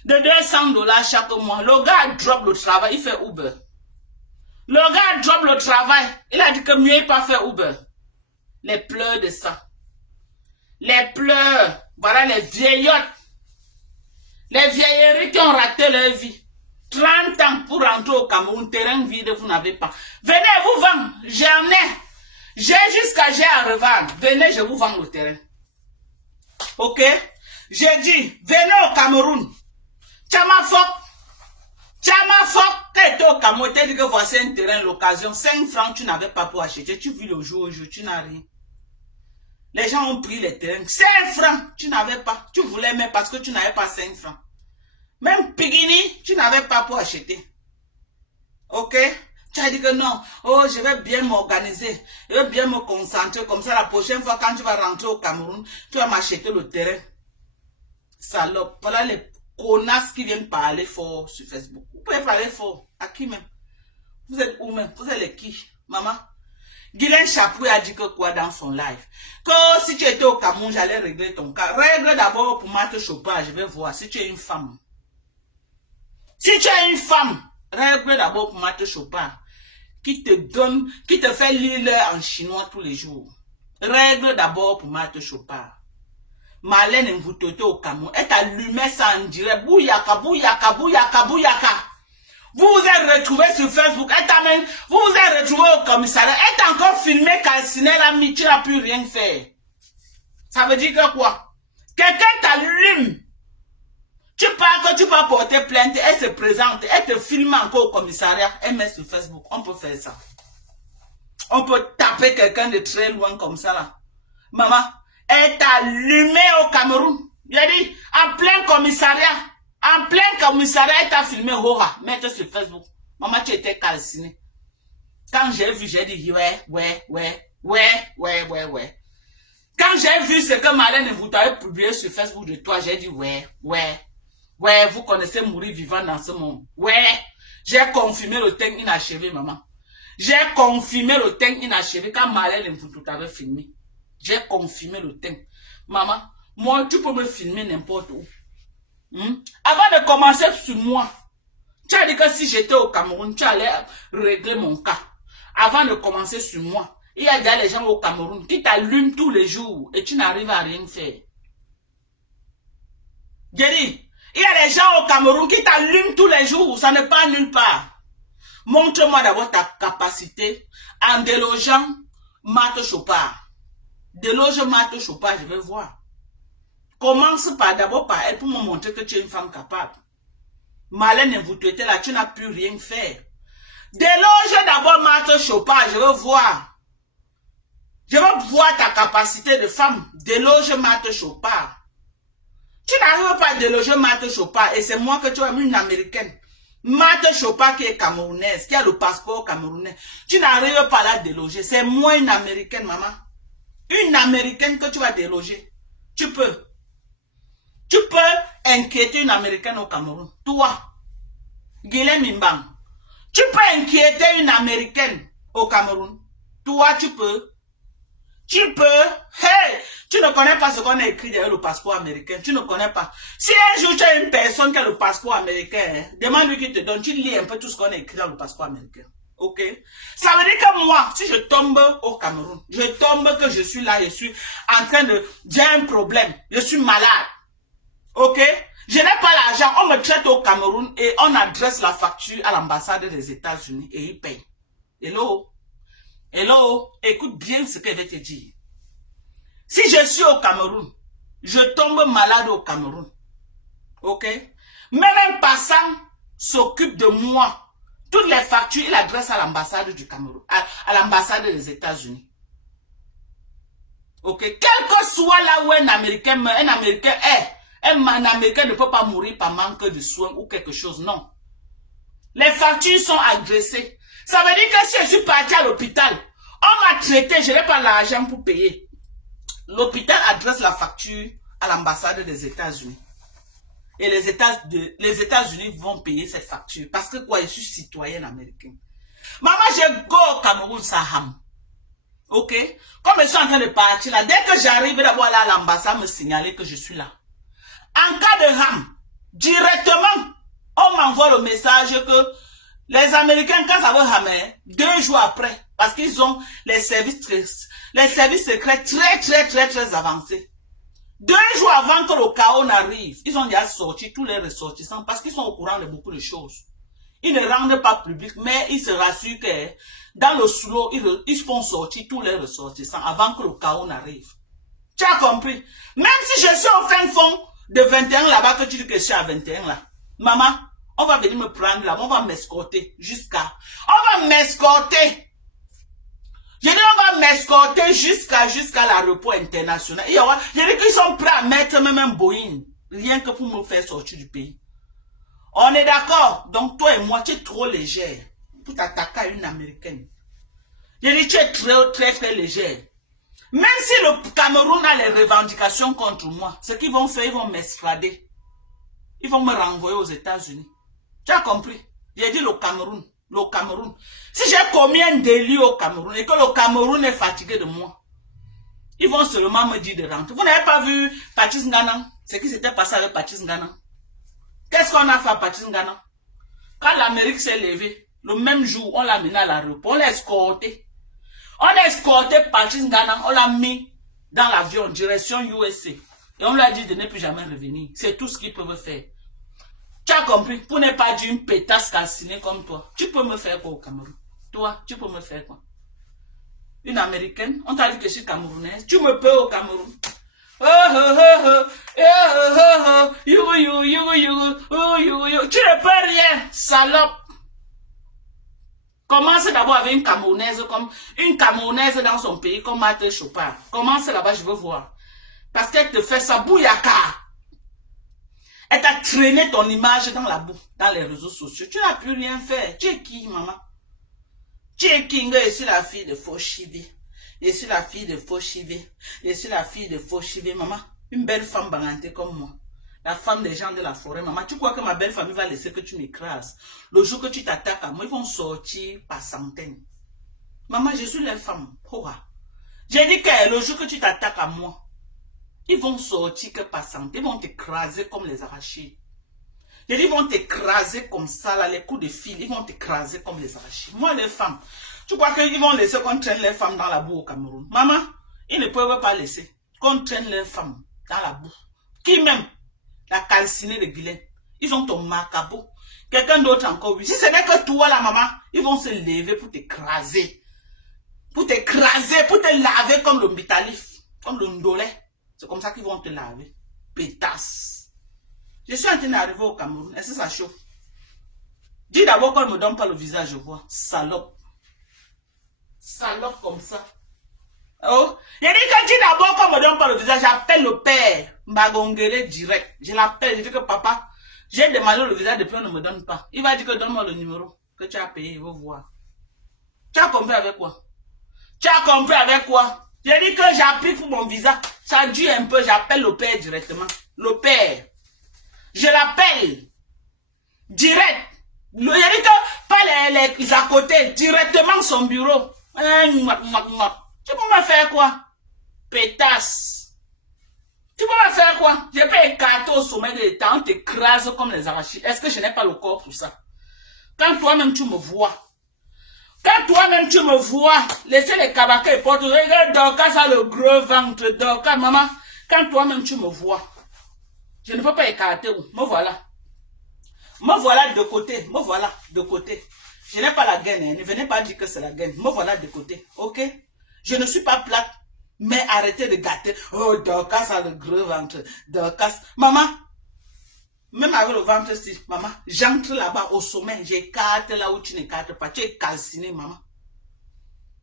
$ chaque mois. Le gars drop le travail, il fait Uber. Le gars drop le travail, il a dit que mieux il pas faire Uber. Les pleurs de ça. Les pleurs. Voilà les vieillottes. Les vieilleries qui ont raté leur vie. 30 ans pour rentrer au Cameroun, terrain vide, vous n'avez pas. Venez, vous vendre. J'en ai. J'ai à revendre. Venez, je vous vends le terrain. Ok? J'ai dit, venez au Cameroun. Tchamafok, tu étais au Cameroun, tu as dit que voici un terrain, l'occasion. 5 francs, tu n'avais pas pour acheter. Tu vis le jour au jour, tu n'as rien. Les gens ont pris les terrains. 5 francs, tu n'avais pas. Tu voulais même parce que tu n'avais pas 5 francs. Même Pigini, tu n'avais pas pour acheter. Ok? Tu as dit que non. Oh, je vais bien m'organiser. Je vais bien me concentrer. Comme ça, la prochaine fois, quand tu vas rentrer au Cameroun, tu vas m'acheter le terrain. Salope. Voilà les connasses qui viennent parler fort sur Facebook. Vous pouvez parler fort. À qui même? Vous êtes où même? Vous êtes les qui? Maman? Guylaine Chapoué a dit que quoi dans son live? Que si tu étais au Cameroun, j'allais régler ton cas. Règle d'abord pour Marthe Chopin, je vais voir si tu es une femme. Si tu es une femme, règle d'abord pour Marthe Chopin, qui te donne, qui te fait lire en chinois tous les jours. Règle d'abord pour Marthe Chopin. Marlène Mvoutoto au Cameroun, elle t'allumait ça en direct. Bouyaka, bouyaka, bouyaka, bouyaka. Vous vous êtes retrouvés sur Facebook, vous vous êtes retrouvés au commissariat, elle t'a encore filmé calciné la mis, tu n'as plus rien fait. Ça veut dire que quoi? Quelqu'un t'allume. Tu parles que tu vas porter plainte, elle se présente, elle te filme encore au commissariat, elle met sur Facebook. On peut faire ça. On peut taper quelqu'un de très loin comme ça là. Maman, elle t'a allumé au Cameroun. Il a dit, en plein commissariat, elle t'a filmé, mets-toi sur Facebook. Maman, tu étais calcinée. Quand j'ai vu, j'ai dit, ouais. Quand j'ai vu ce que Marlène vous avez publié sur Facebook de toi, j'ai dit, ouais, vous connaissez mourir vivant dans ce monde. Ouais, j'ai confirmé le thème inachevé, maman. J'ai confirmé le thème inachevé quand Marlène vous t'avait filmé. J'ai confirmé le thème. Maman, moi, tu peux me filmer n'importe où. Avant de commencer sur moi, tu as dit que si j'étais au Cameroun, tu allais régler mon cas. Avant de commencer sur moi, il y a déjà les gens au Cameroun qui t'allument tous les jours et tu n'arrives à rien faire. J'ai dit, il y a les gens au Cameroun qui t'allument tous les jours, ça ne part nulle part. Montre-moi d'abord ta capacité en délogeant Marthe Chopard. Déloge Marthe Chopard, je vais voir. Commence d'abord par elle pour me montrer que tu es une femme capable. Marlène, vous étiez là, tu n'as plus rien fait. Déloge d'abord Marthe Chopard, je veux voir. Je veux voir ta capacité de femme. Déloge Marthe Chopard. Tu n'arrives pas à déloger Marthe Chopard et c'est moi que tu as mis une américaine. Marthe Chopard qui est camerounaise, qui a le passeport camerounais. Tu n'arrives pas à la déloger. C'est moi une américaine, maman. Une américaine que tu vas déloger. Tu peux. Tu peux inquiéter une américaine au Cameroun. Toi, Guilhem Imbang. Tu peux inquiéter une américaine au Cameroun. Toi, tu peux. Tu peux. Hey! Tu ne connais pas ce qu'on a écrit derrière le passeport américain. Tu ne connais pas. Si un jour tu as une personne qui a le passeport américain, demande-lui qu'il te donne. Tu lis un peu tout ce qu'on a écrit dans le passeport américain. Ok? Ça veut dire que moi, si je tombe au Cameroun, je tombe que je suis là, je suis en train de... J'ai un problème. Je suis malade. Ok? Je n'ai pas l'argent. On me traite au Cameroun et on adresse la facture à l'ambassade des États-Unis et ils payent. Hello? Hello? Écoute bien ce que je vais te dire. Si je suis au Cameroun, je tombe malade au Cameroun. Ok? Même un passant s'occupe de moi. Toutes les factures, il adresse à l'ambassade du Cameroun, à l'ambassade des États-Unis. Ok? Quel que soit là où un Américain ne peut pas mourir par manque de soins ou quelque chose, non. Les factures sont adressées. Ça veut dire que si je suis parti à l'hôpital, on m'a traité, je n'ai pas l'argent pour payer. L'hôpital adresse la facture à l'ambassade des États-Unis. Et les États-Unis vont payer cette facture. Parce que quoi, je suis citoyenne américaine. Maman, je go au Cameroun, Saham. Ok? Comme je suis en train de partir là, dès que j'arrive d'abord aller à l'ambassade me signaler que je suis là. En cas de ham, directement, on m'envoie le message que les Américains, quand ça va ramer, 2 jours après, parce qu'ils ont les services secrets très avancés. 2 jours avant que le chaos n'arrive, ils ont déjà sorti tous les ressortissants parce qu'ils sont au courant de beaucoup de choses. Ils ne rendent pas public, mais ils se rassurent que dans le slow, ils font sortir tous les ressortissants avant que le chaos n'arrive. Tu as compris? Même si je suis au fin fond de 21 là-bas, que tu dis que je suis à 21 là. Maman, on va venir me prendre là, on va m'escorter jusqu'à... On va m'escorter. Je dis on va m'escorter jusqu'à l'aéroport international. Je dis qu'ils sont prêts à mettre même un Boeing, rien que pour me faire sortir du pays. On est d'accord? Donc toi et moi, tu es trop légère pour t'attaquer à une Américaine. Je dis tu es très légère. Même si le Cameroun a les revendications contre moi, ce qu'ils vont faire, ils vont m'extrader. Ils vont me renvoyer aux États-Unis. Tu as compris? J'ai dit le Cameroun. Si j'ai commis un délit au Cameroun et que le Cameroun est fatigué de moi, ils vont seulement me dire de rentrer. Vous n'avez pas vu Patrice Ngana? Ce qui s'était passé avec Patrice Ngana? Qu'est-ce qu'on a fait à Patrice Ngana? Quand l'Amérique s'est levée, le même jour, on l'a mené à l'aéroport, on l'a escorté. On a escorté Patrice Ngana, on l'a mis dans l'avion, direction USA. Et on lui a dit de ne plus jamais revenir. C'est tout ce qu'ils peuvent faire. Tu as compris? Pour ne pas dire une pétasse calcinée comme toi. Tu peux me faire quoi au Cameroun? Toi, tu peux me faire quoi? Une Américaine? On t'a dit que je suis camerounaise. Tu me peux au Cameroun? Tu ne peux rien, salope. Commence d'abord avec une Camerounaise dans son pays comme Marthe Chopard. Commence là-bas, je veux voir. Parce qu'elle te fait ça bouyaka. Elle t'a traîné ton image dans la boue, dans les réseaux sociaux. Tu n'as plus rien fait. Tu es qui, maman? Tu es qui? Je suis la fille de Fauchivé. Je suis la fille de Fauchivé. Je suis la fille de Fauchivé, maman. Une belle femme bangantée comme moi. La femme des gens de la forêt, maman. Tu crois que ma belle famille va laisser que tu m'écrases? Le jour que tu t'attaques à moi, ils vont sortir par centaines. Maman, je suis leur femme. J'ai dit que le jour que tu t'attaques à moi, ils vont sortir que par centaines. Ils vont t'écraser comme les arachides. J'ai dit, ils vont t'écraser comme ça, là, les coups de fil. Ils vont t'écraser comme les arachides. Moi, les femmes, tu crois qu'ils vont laisser qu'on traîne les femmes dans la boue au Cameroun? Maman, ils ne peuvent pas laisser qu'on traîne les femmes dans la boue. Qui même? La calcinée de Guylaine. Ils ont ton macabo. Quelqu'un d'autre encore, oui. Si ce n'est que toi, la maman, ils vont se lever pour t'écraser. Pour t'écraser, pour te laver comme le bitalif, comme le ndolé. C'est comme ça qu'ils vont te laver. Pétasse. Je suis en train d'arriver au Cameroun. Est-ce que ça chauffe? Dis d'abord qu'on ne me donne pas le visage, je vois. Salope. Salope comme ça. Oh. Il dit que dis d'abord qu'on ne me donne pas le visage. J'appelle le père. Mbagongele direct. Je l'appelle. Je dis que papa, j'ai demandé le visage depuis on ne me donne pas. Il va dire que donne-moi le numéro que tu as payé. Il va voir. Tu as compris avec quoi? Tu as compris avec quoi? J'ai dit que j'applique pour mon visa. Ça dure un peu. J'appelle le père directement. Le père. Je l'appelle. Direct. Il dit que pas les à côté. Directement son bureau. Tu peux me faire quoi? Pétasse. Tu peux me faire quoi? Je peux écarter au sommet de l'état. On t'écrase comme les arachides. Est-ce que je n'ai pas le corps pour ça? Quand toi-même tu me vois. Quand toi-même tu me vois. Laissez les cabaquets et portes. Regarde Dorcas a le gros ventre. Dorcas, maman. Quand toi-même tu me vois. Je ne peux pas écarter. Me voilà. Me voilà de côté. Me voilà de côté. Je n'ai pas la gaine. Hein. Ne venez pas dire que c'est la gaine. Me voilà de côté. Ok? Je ne suis pas plate. Mais arrêtez de gâter. Oh, Dorcas a le gros ventre. Dorcas. Maman. Même avec le ventre, si, maman. J'entre là-bas au sommet. J'écarte là où tu n'écartes pas. Tu es calciné, maman.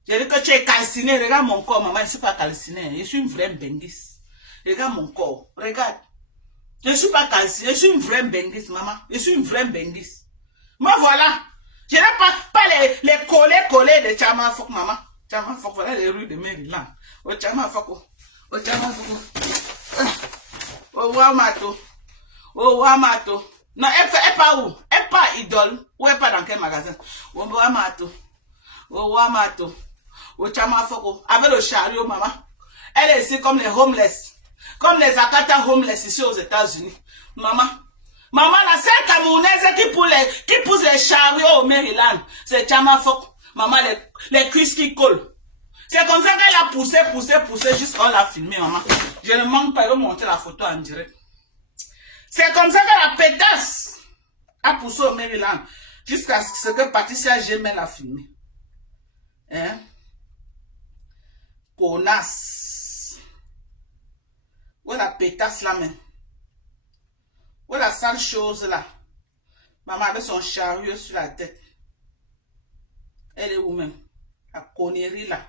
Je dis que tu es calciné. Regarde mon corps, maman. Je ne suis pas calciné. Je suis une vraie benguise. Regarde mon corps. Regarde. Je ne suis pas calciné. Je suis une vraie benguise, maman. Je suis une vraie benguise. Me voilà. Je n'ai pas les collés de Chama Fok, maman. Chama Fok, voilà les rues de Maryland. Oh, Chama Fok. Oh, Chama Fok. Oh, Wamato. Oh, Wamato. Non, elle pas où? Elle pas idole. Ou elle pas dans quel magasin? Oh, Wamato. Oh, Wamato. au Chamafoko, avec le chariot, maman. Elle est ici comme les homeless. Comme les Akata homeless ici aux États-Unis. Maman. Maman, la seule Camerounaise qui pousse les chariots au Maryland, c'est Chamafoko. Maman, les cuisses qui collent. C'est comme ça qu'elle a poussé jusqu'à on l'a filmé, maman. Je ne manque pas de montrer la photo en direct. C'est comme ça que la pétasse a poussé au Maryland jusqu'à ce que Patricia Gemel l'a filmé. Hein? Connasse. Où est la pétasse là même? Où est la sale chose là? Maman avec son chariot sur la tête. Elle est où même? La connerie là.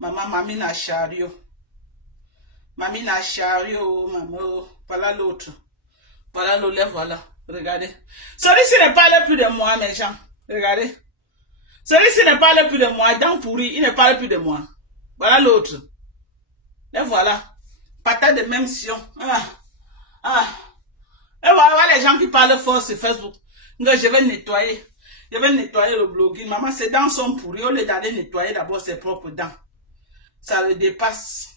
Maman, mamie n'a chariot. Mamie n'a chariot, maman. Voilà l'autre. Voilà l'autre, voilà. Regardez. Celui-ci ne parle plus de moi, mes gens. Regardez. Celui-ci ne parle plus de moi. Dents pourries, il ne parle plus de moi. Voilà l'autre. Et voilà. Patate de même sion. Et voilà les gens qui parlent fort sur Facebook. Je vais nettoyer. Je vais nettoyer le blogging. Maman, ses dents sont pourries. Au lieu d'aller nettoyer d'abord ses propres dents. Ça le dépasse.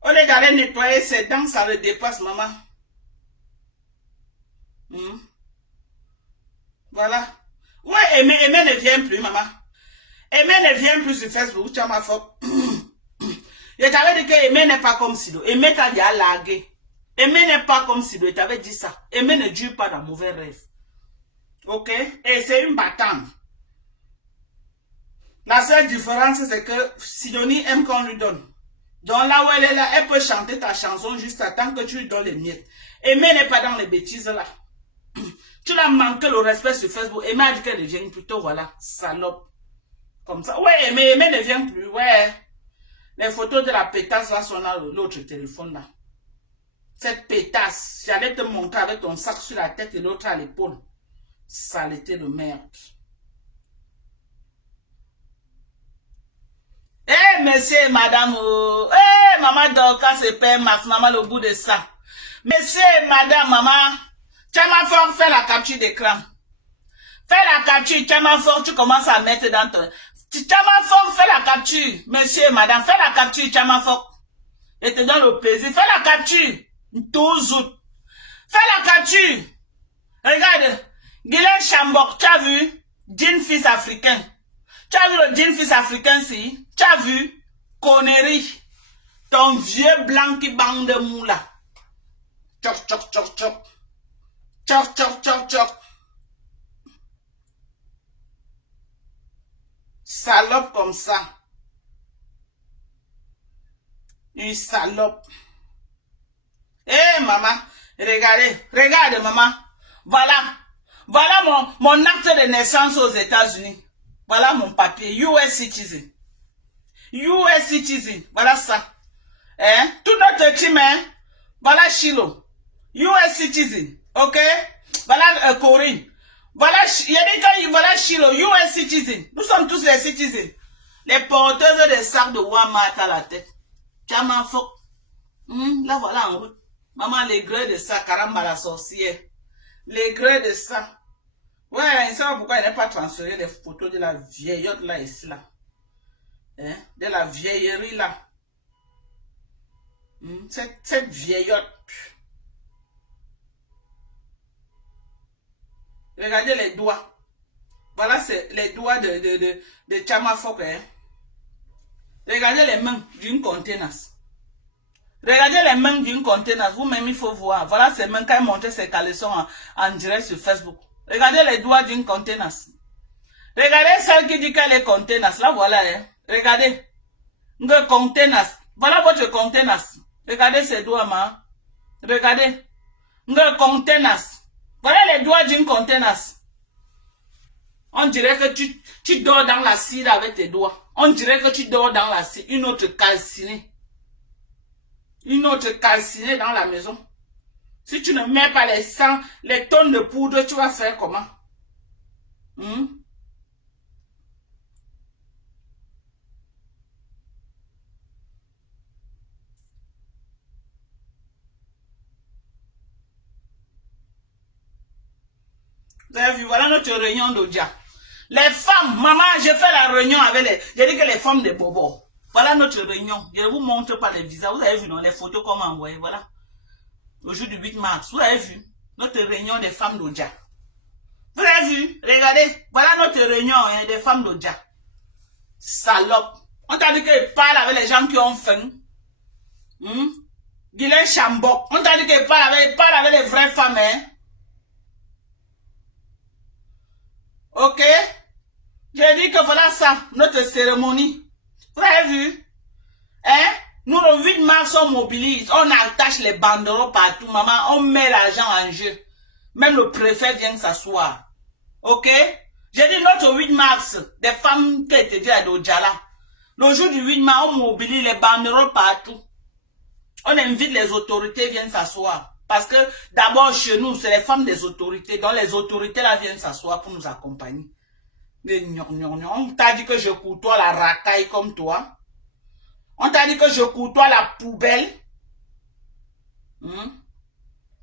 Au lieu d'aller nettoyer ses dents, ça le dépasse, maman. Voilà. Ouais, Aimé ne vient plus, maman. Aimé ne vient plus sur Facebook, tu as ma faute. Je t'avais dit que Aimé n'est pas comme Sido. Aimé t'a déjà largué. Aimé n'est pas comme Sido. Je t'avais dit ça. Aimé ne dure pas dans mauvais rêve. Ok? Et c'est une battante. La seule différence, c'est que Sidonie aime qu'on lui donne. Donc là où elle est là, elle peut chanter ta chanson juste à temps que tu lui donnes les miettes. Aimé n'est pas dans les bêtises là. Tu l'as manqué le respect sur Facebook. Aimé a dit qu'elle ne vient plutôt, voilà, salope. Comme ça. Ouais, Aimé ne vient plus, ouais. Les photos de la pétasse là sont dans l'autre téléphone là. Cette pétasse, j'allais te montrer avec ton sac sur la tête et l'autre à l'épaule. Saleté de merde. Eh, monsieur et madame, maman Dorcas et père Max, maman, le bout de ça. Monsieur et madame, maman, Chamafort, fais la capture d'écran. Fais la capture, Chamafort, tu commences à mettre dans ton... Chamafort, fais la capture, monsieur et madame, fais la capture, Chamafort. Et te donne le plaisir, fais la capture. Toujours. Fais la capture. Regarde, Guylaine Chambok, tu as vu? Jean fils africain. Tu as vu le jean fils africain si? Tu as vu? Connerie. Ton vieux blanc qui bande de moula. Choc, choc, choc, choc. Choc, choc, choc, choc. Salope comme ça. Une salope. Eh, maman. Regardez. Regarde, maman. Voilà. Voilà mon acte de naissance aux États-Unis. Voilà mon papier. US citizen. US citizen. Voilà ça. Hein? Tout notre team, hein? Voilà Chilo. US citizen. Ok? Voilà Corinne. Voilà, voilà Chilo. US citizen. Nous sommes tous les citizens. Les porteuses des sacs de Walmart à la tête. Tiens, faux. Là, voilà en route. Maman, les grès de ça. Caramba, la sorcière. Les grès de ça. Ouais, je ne sais pas pourquoi il n'a pas transféré les photos de la vieillotte là, ici, là. Hein? De la vieillerie là. Cette vieillotte. Regardez les doigts. Voilà, c'est les doigts de Chamafok. Hein? Regardez les mains d'une contenance. Regardez les mains d'une contenance. Vous-même, il faut voir. Voilà ces mains quand elle montait ses caleçons en direct sur Facebook. Regardez les doigts d'une contenance. Regardez celle qui dit qu'elle est contenance. Là, voilà. Hein. Regardez. Une contenance. Voilà votre contenance. Regardez ces doigts, ma. Regardez. Une contenance. Voilà les doigts d'une contenance. On dirait que tu dors dans la cire avec tes doigts. On dirait que tu dors dans la cire. Une autre calcinée. Une autre calcinée dans la maison. Si tu ne mets pas les tonnes de poudre, tu vas faire comment? Vous avez vu, voilà notre réunion d'Odia. Les femmes, maman, j'ai fait la réunion avec les... J'ai dit que les femmes de Bobo. Voilà notre réunion. Je vous montre pas les visas. Vous avez vu, non, les photos qu'on m'a envoyées, voilà. Le jour du 8 mars, vous avez vu notre réunion des femmes d'Odja. Vous avez vu? Regardez, voilà notre réunion hein, des femmes d'Odja. Salope. On t'a dit qu'il parle avec les gens qui ont faim. Guylaine Chambok. On t'a dit qu'il parle avec les vraies femmes. Hein? Ok? J'ai dit que voilà ça, notre cérémonie. Vous avez vu? Hein? Nous, le 8 mars, on mobilise, on attache les banderoles partout, maman, on met l'argent en jeu. Même le préfet vient s'asseoir. Ok? J'ai dit notre 8 mars, des femmes qui étaient déjà à Dojala. Le jour du 8 mars, on mobilise les banderoles partout. On invite les autorités viennent s'asseoir. Parce que d'abord chez nous, c'est les femmes des autorités. Donc les autorités là viennent s'asseoir pour nous accompagner. On t'a dit que je côtoie la racaille comme toi. On t'a dit que je côtoie la poubelle.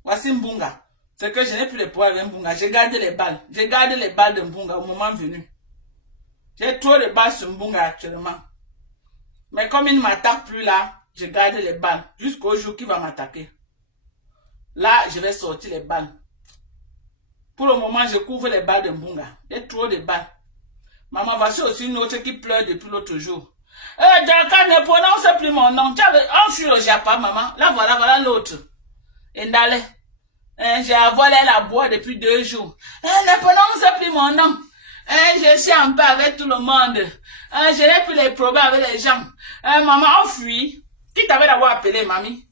Voici Mbunga. C'est que je n'ai plus les pouvoirs avec Mbunga. J'ai gardé les balles. J'ai gardé les balles de Mbunga au moment venu. J'ai trop de balles sur Mbunga actuellement. Mais comme il ne m'attaque plus là, je garde les balles. Jusqu'au jour qu'il va m'attaquer. Là, je vais sortir les balles. Pour le moment, je couvre les balles de Mbunga. J'ai trop de balles. Maman, voici aussi une autre qui pleure depuis l'autre jour. Daka, ne prononce plus mon nom. Tu avais enfui le Japa, maman. Là, voilà l'autre. Endale. J'ai volé la boîte depuis 2 jours. Ne prononce plus mon nom. Je suis en paix avec tout le monde. Je n'ai plus les problèmes avec les gens. Maman, enfuis. Qui t'avait d'abord appelé, mamie?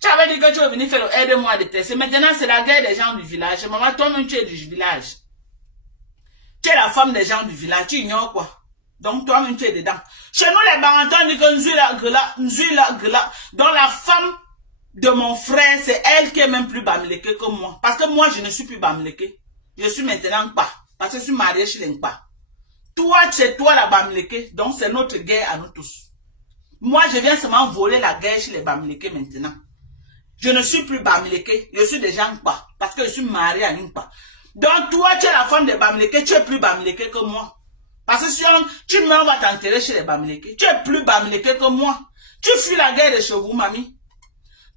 Tu avais dit que tu veux venir faire aide-moi de tester. Maintenant, c'est la guerre des gens du village. Maman, toi-même, tu es du village. Tu es la femme des gens du village. Tu ignores quoi? Donc, toi-même, tu es dedans. Chez nous, les Barantans, on dit que Nzui la gla. Donc, la femme de mon frère, c'est elle qui est même plus bamleke que moi. Parce que moi, je ne suis plus bamleke. Je suis maintenant pas. Parce que je suis mariée chez les Nkpa. Toi, c'est toi la bamleke. Donc, c'est notre guerre à nous tous. Moi, je viens seulement voler la guerre chez les bamleke maintenant. Je ne suis plus bamleke. Je suis déjà Nkpa. Parce que je suis mariée à Nkpa. Donc, toi, tu es la femme de bamleke. Tu es plus bamleke que moi. Parce que si tu meurs, on va t'enterrer chez les bamleke. Tu es plus bamleke que moi. Tu fuis la guerre de chez vous, mamie.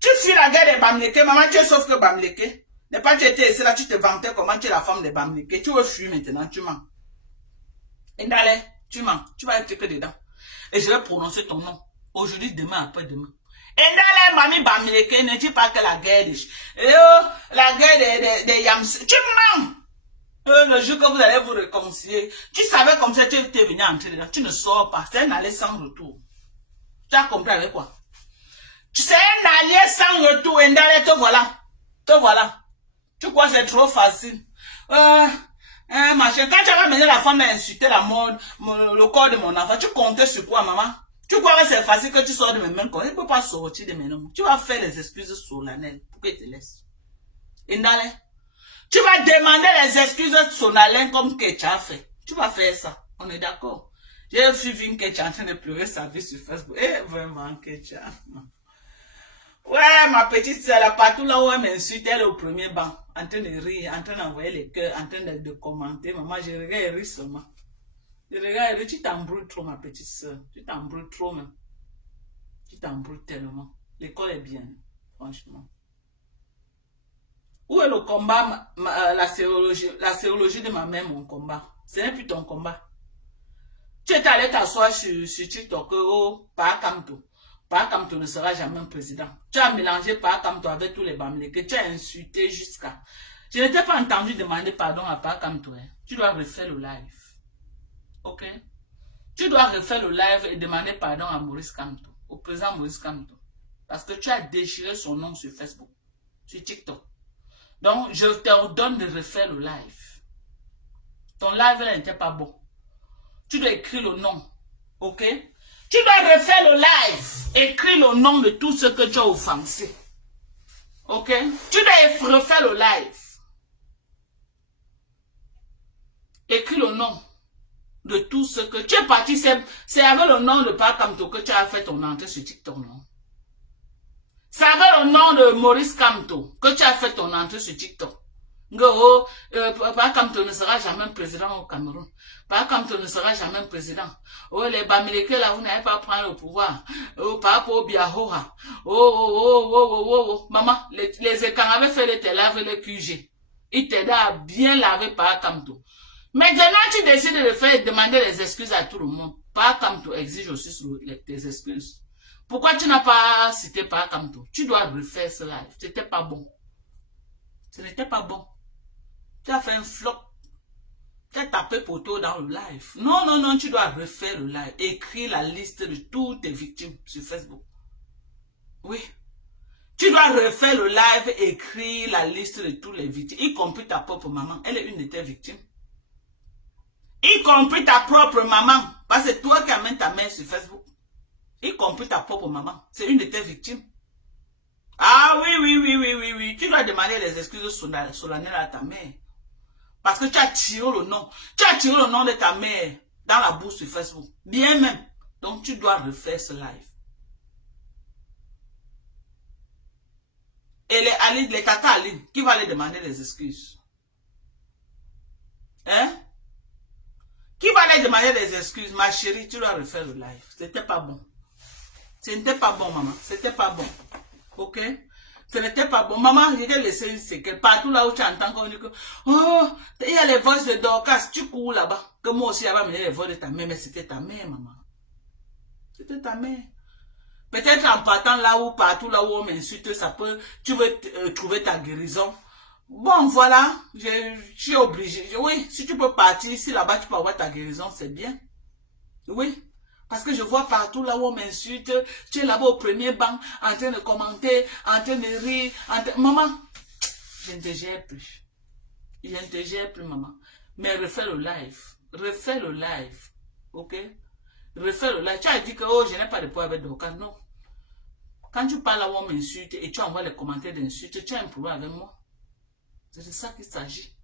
Tu fuis la guerre des bamleke. Maman, tu es sauf que bamleke. N'est pas tu étais ici là, tu te vantais comment tu es la femme des bamleke. Tu veux fuir maintenant, tu mens. Indale, tu mens. Tu vas être que dedans. Et je vais prononcer ton nom. Aujourd'hui, demain, après-demain. Indale, mamie bamleke, ne dis pas que la guerre la guerre des Yams. Tu mens. Le jour que vous allez vous réconcilier, tu savais comme ça, tu étais venu entrer dedans. Tu ne sors pas. C'est un aller sans retour. Tu as compris avec quoi? C'est un allié sans retour. Indale, te voilà. Te voilà. Tu crois que c'est trop facile? Machin. Quand tu vas mener la femme à insulter le corps de mon enfant, tu comptes sur quoi, maman? Tu crois que c'est facile que tu sors de mes mains? Il ne peut pas sortir de mes mains. Tu vas faire les excuses solennelles pour qu'il te laisse. Indale. Tu vas demander les excuses solennelles comme que tu as fait. Tu vas faire ça. On est d'accord. J'ai vu que tu es en train de pleurer sa vie sur Facebook. Eh, vraiment, que tu as. Ouais, ma petite soeur, là, partout là où elle m'insulte, elle est au premier banc, en train de rire, en train d'envoyer les cœurs, en train de commenter. Maman, je regarde et ris seulement. Je regarde et ris, tu t'embrouilles trop, ma petite soeur. Tu t'embrouilles trop, même. Tu t'embrouilles tellement. L'école est bien, franchement. Où est le combat, la sérologie de ma mère, mon combat? Ce n'est plus ton combat. Tu es allé t'asseoir sur TikTok, oh, par Kamto. Par Kamto ne sera jamais un président. Tu as mélangé Par Kamto avec tous les bamleke. Tu as insulté jusqu'à... Je n'étais pas entendu demander pardon à Par Kamto. Hein. Tu dois refaire le live. Ok? Tu dois refaire le live et demander pardon à Maurice Kamto. Au président Maurice Kamto. Parce que tu as déchiré son nom sur Facebook. Sur TikTok. Donc, je t'ordonne de refaire le live. Ton live n'était pas bon. Tu dois écrire le nom. Ok? Tu dois refaire le live. Écris le nom de tout ce que tu as offensé. Ok? Tu dois refaire le live. Écris le nom de tout ce que... Tu es parti, c'est avec le nom de Par Kamto que tu as fait ton entrée sur TikTok, non? C'est avec le nom de Maurice Kamto que tu as fait ton entrée sur TikTok. Papa Kamto ne sera jamais président au Cameroun. Papa Kamto ne sera jamais président. Oh, les Bamileke là, vous n'allez pas prendre le pouvoir. Oh, Papa Obiahoha. Maman, les écans avaient fait les laver le QG. Ils t'aidaient à bien laver Papa Kamto. Maintenant, tu décides de faire demander les excuses à tout le monde. Papa Kamto exige aussi tes excuses. Pourquoi tu n'as pas cité Papa Kamto? Tu dois refaire ce live. C'était pas bon. Ce n'était pas bon. Tu as fait un flop. Tu as tapé poteau dans le live. Non, non, non, tu dois refaire le live. Écrire la liste de toutes tes victimes sur Facebook. Oui. Tu dois refaire le live, écrire la liste de toutes les victimes, y compris ta propre maman. Elle est une de tes victimes. Y compris ta propre maman. Parce que c'est toi qui amènes ta mère sur Facebook. Y compris ta propre maman. C'est une de tes victimes. Ah oui. Tu dois demander les excuses solennelles à ta mère. Parce que tu as tiré le nom. Tu as tiré le nom de ta mère dans la bouche sur Facebook. Bien même. Donc tu dois refaire ce live. Et les tata Aline, qui va aller demander les excuses? Hein? Qui va aller demander les excuses? Ma chérie, tu dois refaire le live. C'était pas bon. Ce n'était pas bon, maman. C'était pas bon. Ok? Ce n'était pas bon. Maman, je t'ai laissé une séquelle. Partout là où tu entends qu'on dit que, oh, il y a les voix de Dorcas, tu cours là-bas. Que moi aussi, j'avais amené les voix de ta mère, mais c'était ta mère, maman. C'était ta mère. Peut-être en partant là où, partout là où on m'insulte, ça peut, tu veux trouver ta guérison. Bon, voilà, je suis obligée. Oui, si tu peux partir, si là-bas tu peux avoir ta guérison, c'est bien. Oui. Parce que je vois partout là où on m'insulte, tu es là-bas au premier banc, en train de commenter, en train de rire, Maman, je ne te gère plus. Je ne te gère plus, maman. Mais refais le live. Refais le live. Ok? Refais le live. Tu as dit que, oh, je n'ai pas de problème avec Dorcas. Non. Quand tu parles là où on m'insulte et tu envoies les commentaires d'insultes, tu as un problème avec moi. C'est de ça qu'il s'agit.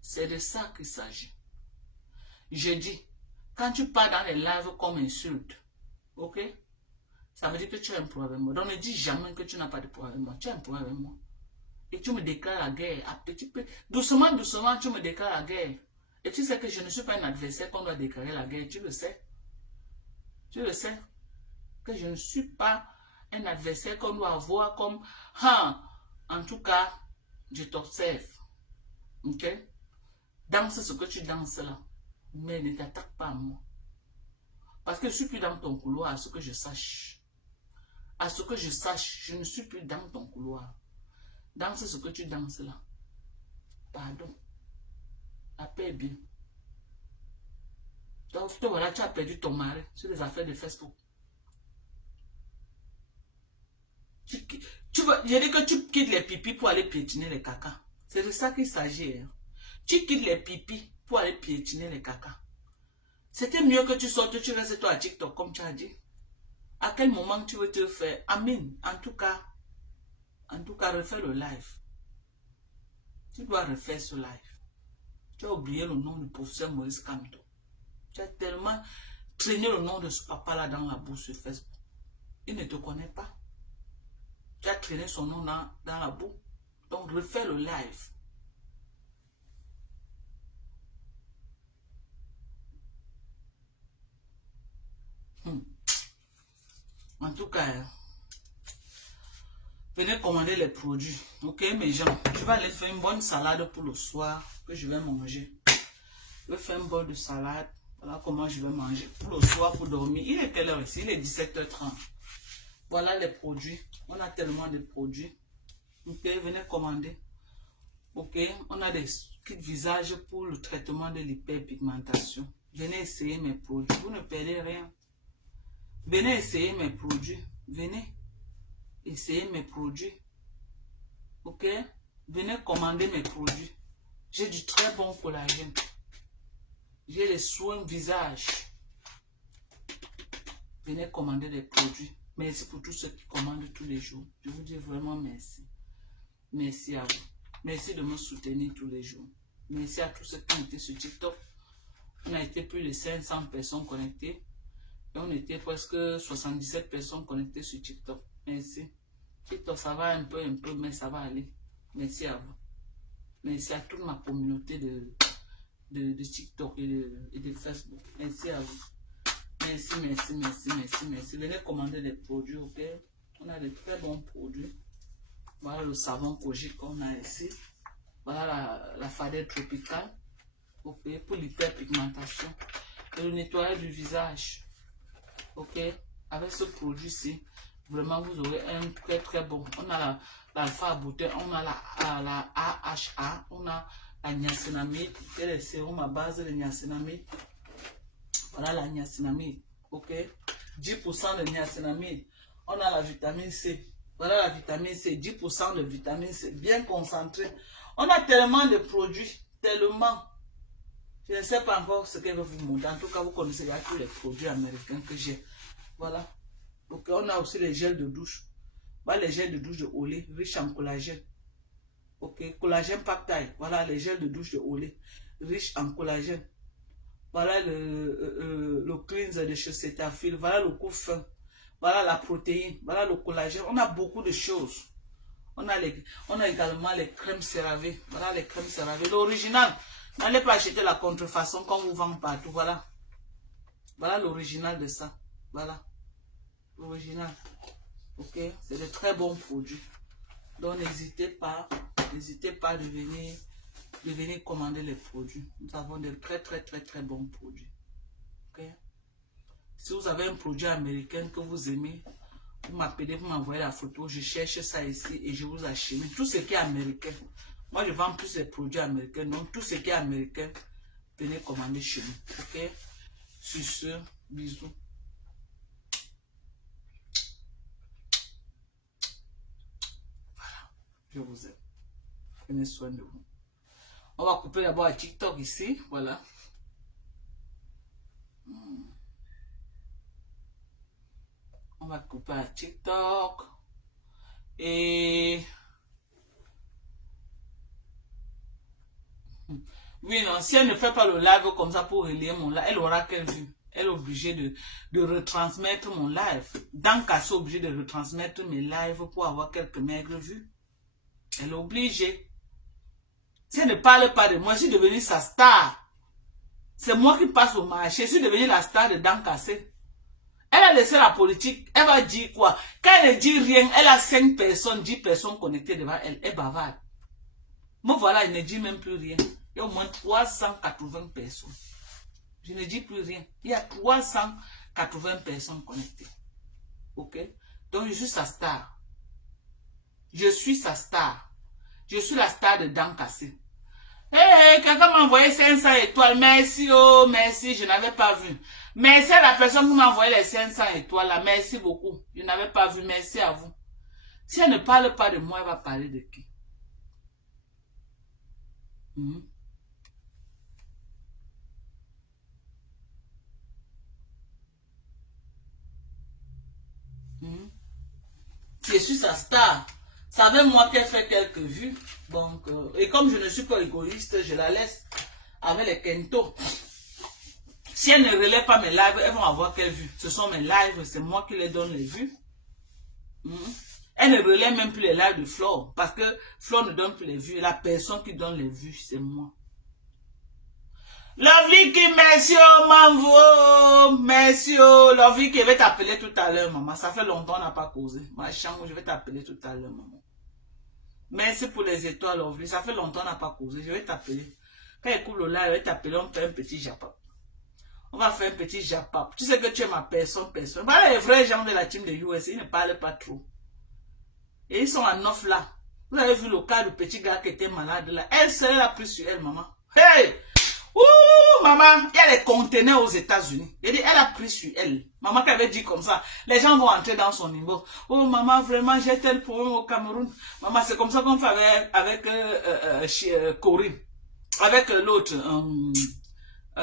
C'est de ça qu'il s'agit. Je dis, quand tu parles dans les lives comme insulte, ok? Ça veut dire que tu as un problème avec moi. Donc ne dis jamais que tu n'as pas de problème avec moi. Tu as un problème avec moi. Et tu me déclares la guerre à petit peu. Doucement, doucement, tu me déclares la guerre. Et tu sais que je ne suis pas un adversaire qu'on doit déclarer la guerre. Tu le sais. Tu le sais. Que je ne suis pas un adversaire qu'on doit avoir comme, en tout cas, je t'observe. Ok? Danse ce que tu danses là. Mais ne t'attaque pas à moi. Parce que je ne suis plus dans ton couloir, à ce que je sache. À ce que je sache, je ne suis plus dans ton couloir. Danse ce que tu danses là. Pardon. La paix est bien. Donc, voilà, tu as perdu ton mari sur les affaires de Facebook. Je dis que tu quittes les pipis pour aller piétiner les caca. C'est de ça qu'il s'agit. Hein. Tu quittes les pipis pour aller piétiner les caca. C'était mieux que tu sortes, tu restes toi à TikTok comme tu as dit. À quel moment tu veux te faire? Amen. En tout cas, refais le live. Tu dois refaire ce live. Tu as oublié le nom du professeur Maurice Kamto. Tu as tellement traîné le nom de ce papa-là dans la boue sur Facebook. Il ne te connaît pas. Tu as traîné son nom dans la boue. Donc, refais le live. En tout cas, venez commander les produits. Ok, mes gens? Je vais aller faire une bonne salade pour le soir que je vais manger. Je vais faire un bol de salade. Voilà comment je vais manger pour le soir, pour dormir. Il est quelle heure ici? Il est 17h30. Voilà les produits. On a tellement de produits. Ok, venez commander. Ok, on a des kits visage pour le traitement de l'hyperpigmentation. Venez essayer mes produits. Vous ne perdez rien. Venez essayer mes produits. Venez essayer mes produits. Ok, venez commander mes produits. J'ai du très bon collagène. J'ai les soins visage. Venez commander des produits. Merci pour tous ceux qui commandent tous les jours. Je vous dis vraiment merci. Merci à vous. Merci de me soutenir tous les jours. Merci à tous ceux qui ont été sur TikTok. On a été plus de 500 personnes connectées. Et on était presque 77 personnes connectées sur TikTok. Merci. TikTok, ça va un peu, mais ça va aller. Merci à vous. Merci à toute ma communauté de TikTok et de Facebook. Merci à vous. Merci, merci, merci, merci, merci. Venez commander des produits, ok? On a de très bons produits. Voilà le savon Kojic qu'on a ici. Voilà la fadette tropicale, ok? Pour l'hyperpigmentation. Et le nettoyage du visage, ok? Avec ce produit-ci, vraiment vous aurez un très très bon. On a l'alpha beauté, on a la AHA, on a la niacinamide, et les sérums à base de niacinamide. Voilà la niacinamide, ok? 10% de niacinamide. On a la vitamine C. Voilà la vitamine C, 10% de vitamine C, bien concentré. On a tellement de produits, tellement. Je ne sais pas encore ce que je vais vous montrer. En tout cas, vous connaissez déjà tous les produits américains que j'ai. Voilà. Donc, on a aussi les gels de douche. Voilà les gels de douche de Olé, riches en collagène. Ok, collagène peptide. Voilà les gels de douche de Olé, riches en collagène. Voilà le cleanser de chez Cetaphil. Voilà le coup fin. Voilà la protéine. Voilà le collagène. On a beaucoup de choses. On a également les crèmes CeraVe. Voilà les crèmes CeraVe. L'original. N'allez pas acheter la contrefaçon qu'on vous vend partout. Voilà. Voilà l'original de ça. Voilà. L'original. Ok. C'est de très bons produits. Donc n'hésitez pas de venir commander les produits. Nous avons de très très très très bons produits. Ok. Si vous avez un produit américain que vous aimez, vous m'appelez, vous m'envoyez la photo, je cherche ça ici et je vous achète. Tout ce qui est américain. Moi, je vends plus les produits américains. Donc, tout ce qui est américain, venez commander chez nous. Ok? Sur ce, bisous. Voilà. Je vous aime. Prenez soin de vous. On va couper d'abord à TikTok ici. Voilà. On va couper à TikTok. Et... oui, non, si elle ne fait pas le live comme ça pour relayer mon live, elle aura quelle vue? Elle est obligée de retransmettre mon live. Donc, elle est obligée de retransmettre mes lives pour avoir quelques maigres vues. Elle est obligée. Si elle ne parle pas de moi, je suis devenue sa star. C'est moi qui passe au marché. Je suis devenue la star de Dankassé. Elle a laissé la politique. Elle va dire quoi? Quand elle ne dit rien, elle a 5 personnes, 10 personnes connectées devant elle. Elle bavarde. Moi, voilà, elle ne dit même plus rien. Il y a au moins 380 personnes. Je ne dis plus rien. Il y a 380 personnes connectées. Ok? Donc, je suis sa star. Je suis sa star. Je suis la star de Dankassé. Hey, quelqu'un m'a envoyé 500 étoiles. Merci, oh, merci, je n'avais pas vu. Merci à la personne qui m'a envoyé les 500 étoiles là. Merci beaucoup. Je n'avais pas vu. Merci à vous. Si elle ne parle pas de moi, elle va parler de qui? Je suis sa star. Savez moi qu'elle fait quelques vues. Donc, et comme je ne suis pas égoïste, je la laisse avec les Kento. Si elle ne relaie pas mes lives, elles vont avoir quelle vue? Ce sont mes lives, c'est moi qui les donne les vues. Elle ne relaie même plus les lives de Flore. Parce que Flore ne donne plus les vues. La personne qui donne les vues, c'est moi. Lovely qui, merci oh, Mamvo, merci oh, Lovely qui, je vais t'appeler tout à l'heure, maman. Ça fait longtemps qu'on n'a pas causé. Ma chambre, je vais t'appeler tout à l'heure, maman. Merci pour les étoiles, Lovely. Ça fait longtemps qu'on n'a pas causé. Je vais t'appeler. Quand il coupe le live, je vais t'appeler. On fait un petit japap. On va faire un petit japap. Tu sais que tu es ma personne. Voilà les vrais gens de la team de US. Ils ne parlent pas trop. Et ils sont en off là. Vous avez vu le cas du petit gars qui était malade là. Elle serait la plus sur elle, maman. Hey! Ouh, maman, il y a les conteneurs aux États-Unis. Elle a pris sur elle. Maman qui avait dit comme ça, les gens vont entrer dans son inbox. Oh, maman, vraiment, j'ai tel problème au Cameroun. Maman, c'est comme ça qu'on fait avec Corinne. Avec l'autre,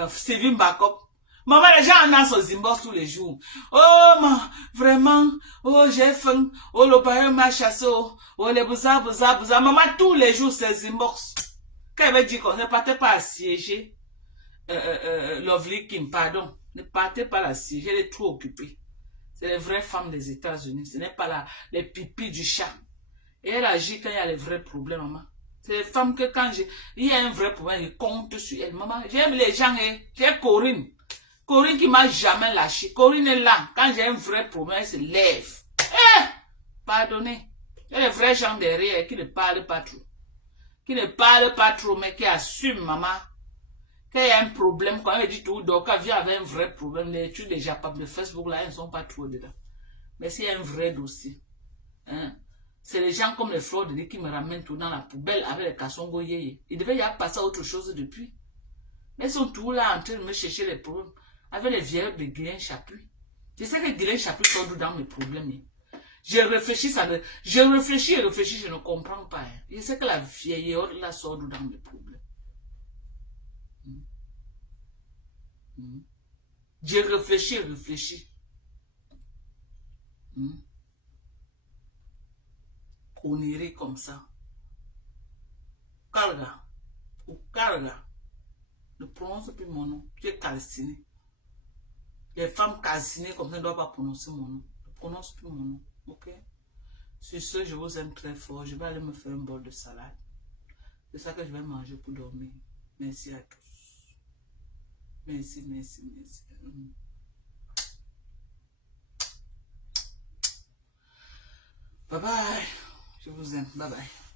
Steven Backup. Maman, les gens en ont son inbox tous les jours. Oh, vraiment, oh, j'ai faim. Oh, le père m'a chassé. Oh, les bouza. Maman, tous les jours, c'est inbox. Quand elle avait dit qu'on ne partait pas assiéger Lovely Kim, pardon, ne partez pas l'assiéger, elle est trop occupée. C'est les vraies femmes des États-Unis, ce n'est pas les pipis du chat. Et elle agit quand il y a les vrais problèmes, maman. C'est les femmes que quand il y a un vrai problème, ils comptent sur elles. Maman, j'aime les gens, hein. J'ai Corinne. Corinne qui m'a jamais lâché. Corinne est là. Quand j'ai un vrai problème, elle se lève. Pardonnez. Il y a les vrais gens derrière qui ne parlent pas trop. Qui ne parlent pas trop, mais qui assument, maman. Quand il y a un problème, quand elle dit tout, donc quand vient avec un vrai problème, les trucs déjà pas de Facebook là, ils ne sont pas trop dedans. Mais s'il y a un vrai dossier, hein, c'est les gens comme les fleurs de lys qui me ramènent tout dans la poubelle avec les cassongos yéyé. Ils devaient y avoir passé à autre chose depuis. Mais ils sont tous là en train de me chercher les problèmes avec les vieilles de Guilain Chapuis. Je sais que Guilain Chapuis sort dans mes problèmes. Je réfléchis, je réfléchis et réfléchis, je ne comprends pas. Je sais que la vieille là sort dans mes problèmes. Je réfléchis et réfléchis. On irait comme ça. Carga. Ou Carga. Ne prononce plus mon nom. Tu es calciné. Les femmes calcinées comme ça ne doivent pas prononcer mon nom. Ne prononce plus mon nom. Ok? Sur ce, je vous aime très fort. Je vais aller me faire un bol de salade. C'est ça que je vais manger pour dormir. Merci à tous. Merci, merci, merci. Bye bye. Je vous aime. Bye bye.